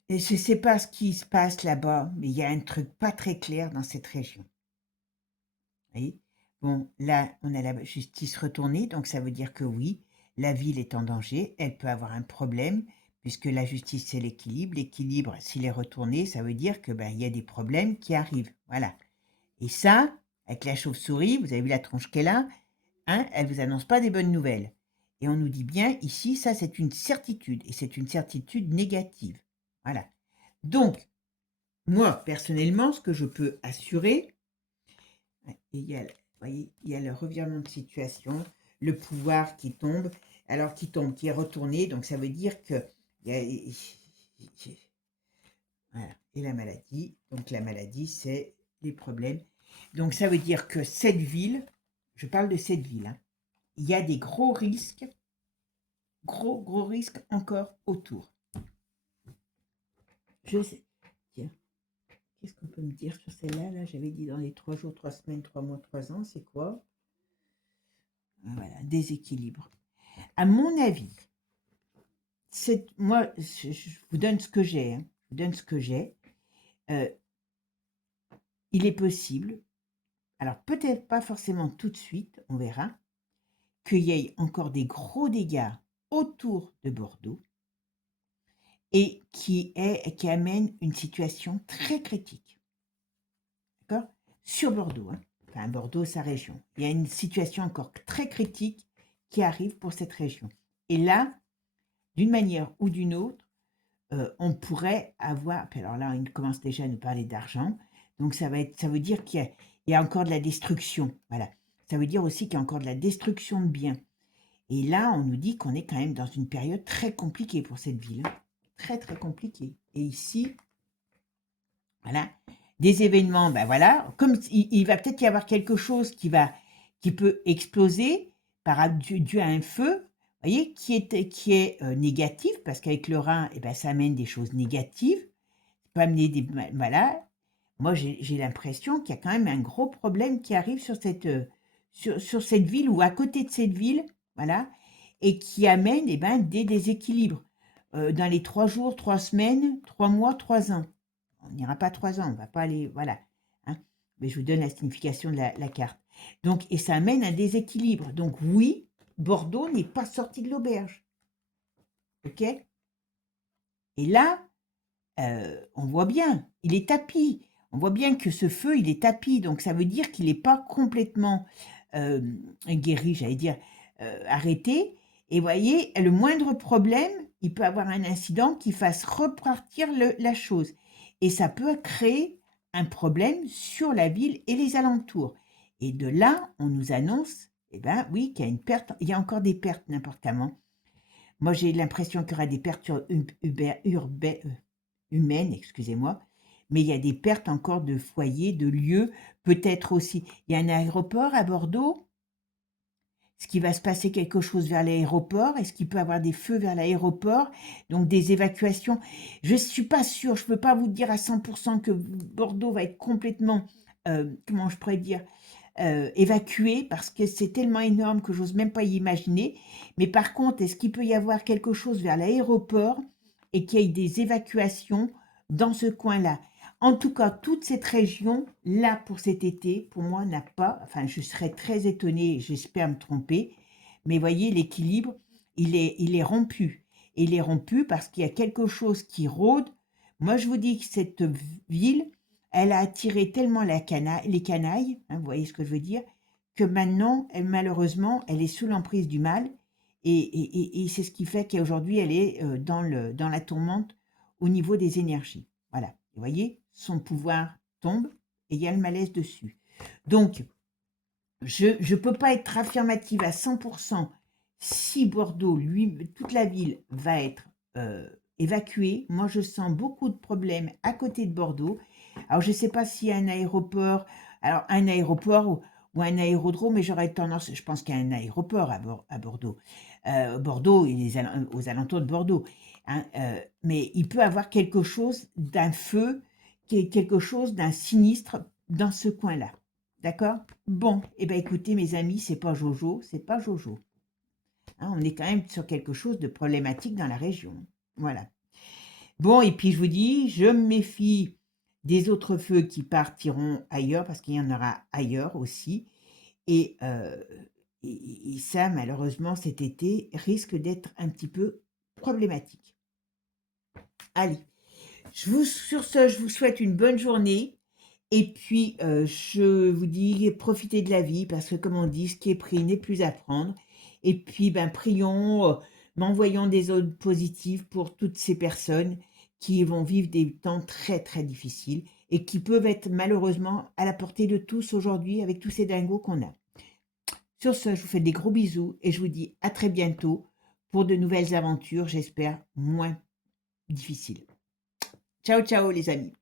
Et je sais pas ce qui se passe là-bas, mais il y a un truc pas très clair dans cette région. Vous voyez? Bon, là, on a la justice retournée, donc ça veut dire que oui, la ville est en danger, elle peut avoir un problème, puisque la justice, c'est l'équilibre. L'équilibre, s'il est retourné, ça veut dire que ben, il y a des problèmes qui arrivent. Voilà. Et ça, avec la chauve-souris, vous avez vu la tronche qu'elle a, hein, elle ne vous annonce pas des bonnes nouvelles. Et on nous dit bien ici, ça c'est une certitude, et c'est une certitude négative. Voilà. Donc, moi, personnellement, ce que je peux assurer, vous voyez, il y a le revirement de situation, le pouvoir qui tombe, alors qui tombe, qui est retourné, donc ça veut dire que voilà. Et la maladie, donc la maladie, c'est les problèmes. Donc ça veut dire que cette ville, je parle de cette ville, hein, il y a des gros risques, gros risques encore autour. Je sais. Tiens, qu'est-ce qu'on peut me dire sur celle-là? Là, j'avais dit dans les 3 jours, 3 semaines, 3 mois, 3 ans, c'est quoi? Voilà, déséquilibre. À mon avis, moi, je vous donne ce que j'ai. Hein, je vous donne ce que j'ai. Il est possible, alors peut-être pas forcément tout de suite, on verra, qu'il y ait encore des gros dégâts autour de Bordeaux et qui amène une situation très critique. D'accord? Sur Bordeaux, hein. Enfin Bordeaux, sa région. Il y a une situation encore très critique qui arrive pour cette région. Et là, d'une manière ou d'une autre, on pourrait avoir, alors là, il commence déjà à nous parler d'argent, donc ça veut dire qu'il y a encore de la destruction, voilà. Ça veut dire aussi qu'il y a encore de la destruction de biens. Et là, on nous dit qu'on est quand même dans une période très compliquée pour cette ville, hein. Très, très compliquée. Et ici, voilà, des événements, ben voilà, comme il va peut-être y avoir quelque chose qui peut exploser dû à un feu, vous voyez, qui est négatif, parce qu'avec le Rhin, eh ben, ça amène des choses négatives, ça peut amener voilà. Moi, j'ai l'impression qu'il y a quand même un gros problème qui arrive sur cette ville ou à côté de cette ville, voilà, et qui amène eh ben, des déséquilibres dans les 3 jours, 3 semaines, 3 mois, 3 ans. On n'ira pas 3 ans, on ne va pas aller, voilà. Hein. Mais je vous donne la signification de la carte. Donc, et ça amène un déséquilibre. Donc oui, Bordeaux n'est pas sorti de l'auberge. OK? Et là, on voit bien, il est tapi. On voit bien que ce feu, il est tapi. Donc ça veut dire qu'il n'est pas complètement guéri, j'allais dire, arrêté. Et voyez, le moindre problème, il peut avoir un incident qui fasse repartir la chose. Et ça peut créer un problème sur la ville et les alentours. Et de là, on nous annonce, eh ben oui, qu'il y a une perte, il y a encore des pertes n'importamment. Moi, j'ai l'impression qu'il y aura des pertes humaines, excusez-moi, mais il y a des pertes encore de foyers, de lieux, peut-être aussi. Il y a un aéroport à Bordeaux. Est-ce qu'il va se passer quelque chose vers l'aéroport? Est-ce qu'il peut y avoir des feux vers l'aéroport? Donc des évacuations. Je ne suis pas sûre, je ne peux pas vous dire à 100% que Bordeaux va être complètement, comment je pourrais dire, évacué, parce que c'est tellement énorme que j'ose même pas y imaginer. Mais par contre, est-ce qu'il peut y avoir quelque chose vers l'aéroport et qu'il y ait des évacuations dans ce coin-là? En tout cas, toute cette région, là, pour cet été, pour moi, n'a pas, enfin, je serais très étonnée, j'espère me tromper, mais voyez, l'équilibre, il est rompu. Et il est rompu parce qu'il y a quelque chose qui rôde. Moi, je vous dis que cette ville, elle a attiré tellement les canailles, hein, vous voyez ce que je veux dire, que maintenant, malheureusement, elle est sous l'emprise du mal, et c'est ce qui fait qu'aujourd'hui, elle est dans la tourmente au niveau des énergies. Voilà, vous voyez, son pouvoir tombe et il y a le malaise dessus. Donc, je ne peux pas être affirmative à 100% si Bordeaux, lui, toute la ville va être évacuée. Moi, je sens beaucoup de problèmes à côté de Bordeaux. Alors, je ne sais pas s'il y a un aéroport, alors un aéroport ou un aérodrome, mais j'aurais tendance, je pense qu'il y a un aéroport à Bordeaux. Bordeaux et aux alentours de Bordeaux. Hein, mais il peut avoir quelque chose d'un feu, quelque chose d'un sinistre dans ce coin-là. D'accord? Bon, eh bien écoutez mes amis, c'est pas Jojo, c'est pas Jojo. Hein, on est quand même sur quelque chose de problématique dans la région. Voilà. Bon, et puis je vous dis, je me méfie des autres feux qui partiront ailleurs, parce qu'il y en aura ailleurs aussi. Et, et ça, malheureusement, cet été, risque d'être un petit peu problématique. Allez, sur ce, je vous souhaite une bonne journée. Et puis, je vous dis, profitez de la vie, parce que comme on dit, ce qui est pris n'est plus à prendre. Et puis, ben, prions, m'envoyons des ondes positives pour toutes ces personnes qui vont vivre des temps très, très difficiles et qui peuvent être malheureusement à la portée de tous aujourd'hui avec tous ces dingos qu'on a. Sur ce, je vous fais des gros bisous et je vous dis à très bientôt pour de nouvelles aventures, j'espère moins difficiles. Ciao, ciao les amis.